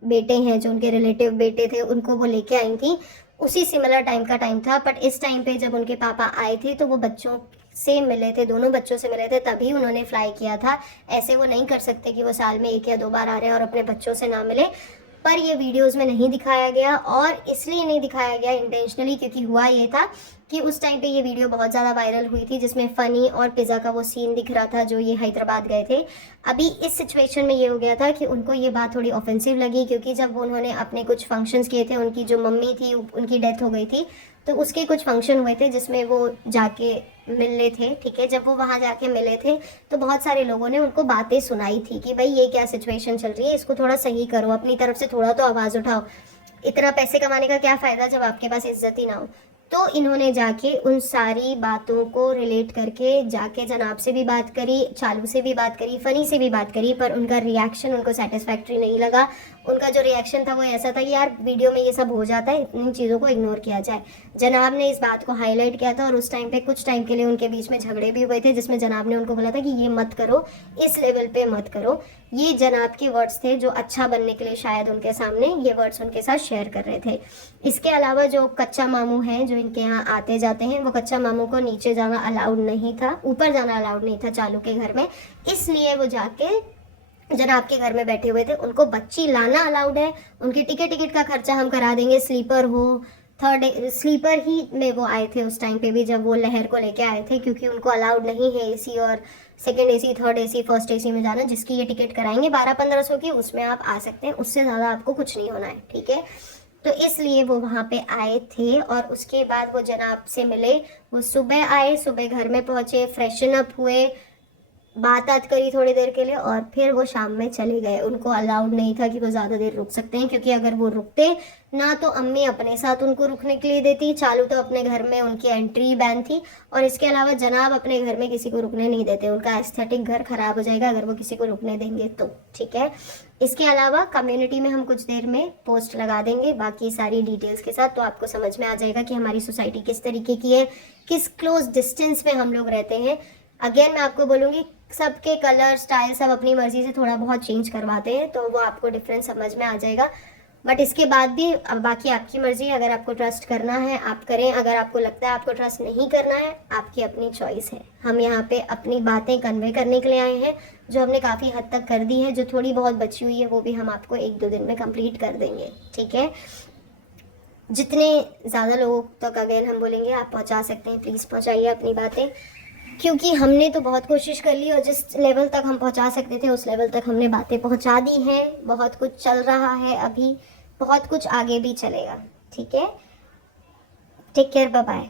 बेटे हैं, जो उनके रिलेटिव बेटे थे, उनको वो लेके आई थी। उसी सिमिलर टाइम का टाइम था, बट इस टाइम पे जब उनके पापा आए थे तो वो बच्चों से मिले थे, दोनों बच्चों से मिले थे, तभी उन्होंने फ्लाई किया था। ऐसे वो नहीं कर सकते कि वो साल में 1 या 2 बार आ रहे हैं और अपने बच्चों से ना मिले। पर ये वीडियोस में नहीं दिखाया गया, और इसलिए नहीं दिखाया गया इंटेंशनली क्योंकि हुआ ये था कि उस टाइम पे ये वीडियो बहुत ज़्यादा वायरल हुई थी जिसमें फ़नी और पिज़्ज़ा का वो सीन दिख रहा था जो ये हैदराबाद गए थे। अभी इस सिचुएशन में ये हो गया था कि उनको ये बात थोड़ी ऑफेंसिव लगी क्योंकि जब उन्होंने अपने कुछ फंक्शंस किए थे, उनकी जो मम्मी थी उनकी डेथ हो गई थी, तो उसके कुछ फंक्शन हुए थे जिसमें वो जाके मिलने थे, ठीक है। जब वो वहाँ जाके मिले थे तो बहुत सारे लोगों ने उनको बातें सुनाई थी कि भाई ये क्या सिचुएशन चल रही है, इसको थोड़ा सही करो, अपनी तरफ से थोड़ा तो आवाज़ उठाओ, इतना पैसे कमाने का क्या फ़ायदा जब आपके पास इज्जत ही ना हो। तो इन्होंने जाके उन सारी बातों को रिलेट करके जाके जनाब से भी बात करी, चालू से भी बात करी, फ़नी से भी बात करी, पर उनका रिएक्शन उनको सेटिस्फैक्ट्री नहीं लगा। उनका जो रिएक्शन था वो ऐसा था कि यार वीडियो में ये सब हो जाता है, इन चीज़ों को इग्नोर किया जाए। जनाब ने इस बात को हाईलाइट किया था और उस टाइम पे कुछ टाइम के लिए उनके बीच में झगड़े भी हुए थे जिसमें जनाब ने उनको बोला था कि ये मत करो, इस लेवल पे मत करो। ये जनाब के वर्ड्स थे जो अच्छा बनने के लिए शायद उनके सामने ये वर्ड्स उनके साथ शेयर कर रहे थे। इसके अलावा जो कच्चा मामू हैं जो इनके यहाँ आते जाते हैं, वो कच्चा मामू को नीचे जाना अलाउड नहीं था, ऊपर जाना अलाउड नहीं था चालू के घर में, इसलिए वो जाके जनाब के घर में बैठे हुए थे। उनको बच्ची लाना अलाउड है, उनकी टिकट का खर्चा हम करा देंगे, स्लीपर हो, थर्ड स्लीपर ही में वो आए थे उस टाइम पे भी जब वो लहर को लेके आए थे, क्योंकि उनको अलाउड नहीं है एसी और second AC, third AC, first AC में जाना। जिसकी ये टिकट कराएंगे 1200-1500 की, उसमें आप आ सकते हैं, उससे ज़्यादा आपको कुछ नहीं होना है, ठीक है। तो इसलिए वो वहाँ पे आए थे और उसके बाद वो जनाब से मिले। वो सुबह आए, सुबह घर में पहुँचे, फ्रेशन अप हुए, बात करी थोड़ी देर के लिए और फिर वो शाम में चले गए। उनको अलाउड नहीं था कि वो ज़्यादा देर रुक सकते हैं, क्योंकि अगर वो रुकते ना तो अम्मी अपने साथ उनको रुकने के लिए देती, चालू तो अपने घर में उनकी एंट्री बैन थी, और इसके अलावा जनाब अपने घर में किसी को रुकने नहीं देते, उनका एस्थेटिक घर ख़राब हो जाएगा अगर वो किसी को रुकने देंगे तो, ठीक है। इसके अलावा कम्युनिटी में हम कुछ देर में पोस्ट लगा देंगे बाकी सारी डिटेल्स के साथ, तो आपको समझ में आ जाएगा कि हमारी सोसाइटी किस तरीके की है, किस क्लोज डिस्टेंस में हम लोग रहते हैं। अगेन मैं आपको बोलूँगी सबके कलर स्टाइल सब अपनी मर्जी से थोड़ा बहुत चेंज करवाते हैं, तो वो आपको डिफरेंस समझ में आ जाएगा। बट इसके बाद भी अब बाकी आपकी मर्जी, अगर आपको ट्रस्ट करना है आप करें, अगर आपको लगता है आपको ट्रस्ट नहीं करना है आपकी अपनी चॉइस है। हम यहाँ पे अपनी बातें कन्वे करने के लिए आए हैं, जो हमने काफ़ी हद तक कर दी है, जो थोड़ी बहुत बची हुई है वो भी हम आपको 1-2 दिन में कंप्लीट कर देंगे, ठीक है। जितने ज़्यादा लोगों तक अगेन हम बोलेंगे आप पहुँचा सकते हैं, प्लीज़ पहुँचाइए अपनी बातें, क्योंकि हमने तो बहुत कोशिश कर ली और जिस लेवल तक हम पहुंचा सकते थे उस लेवल तक हमने बातें पहुंचा दी हैं। बहुत कुछ चल रहा है अभी, बहुत कुछ आगे भी चलेगा, ठीक है। Take care, bye bye.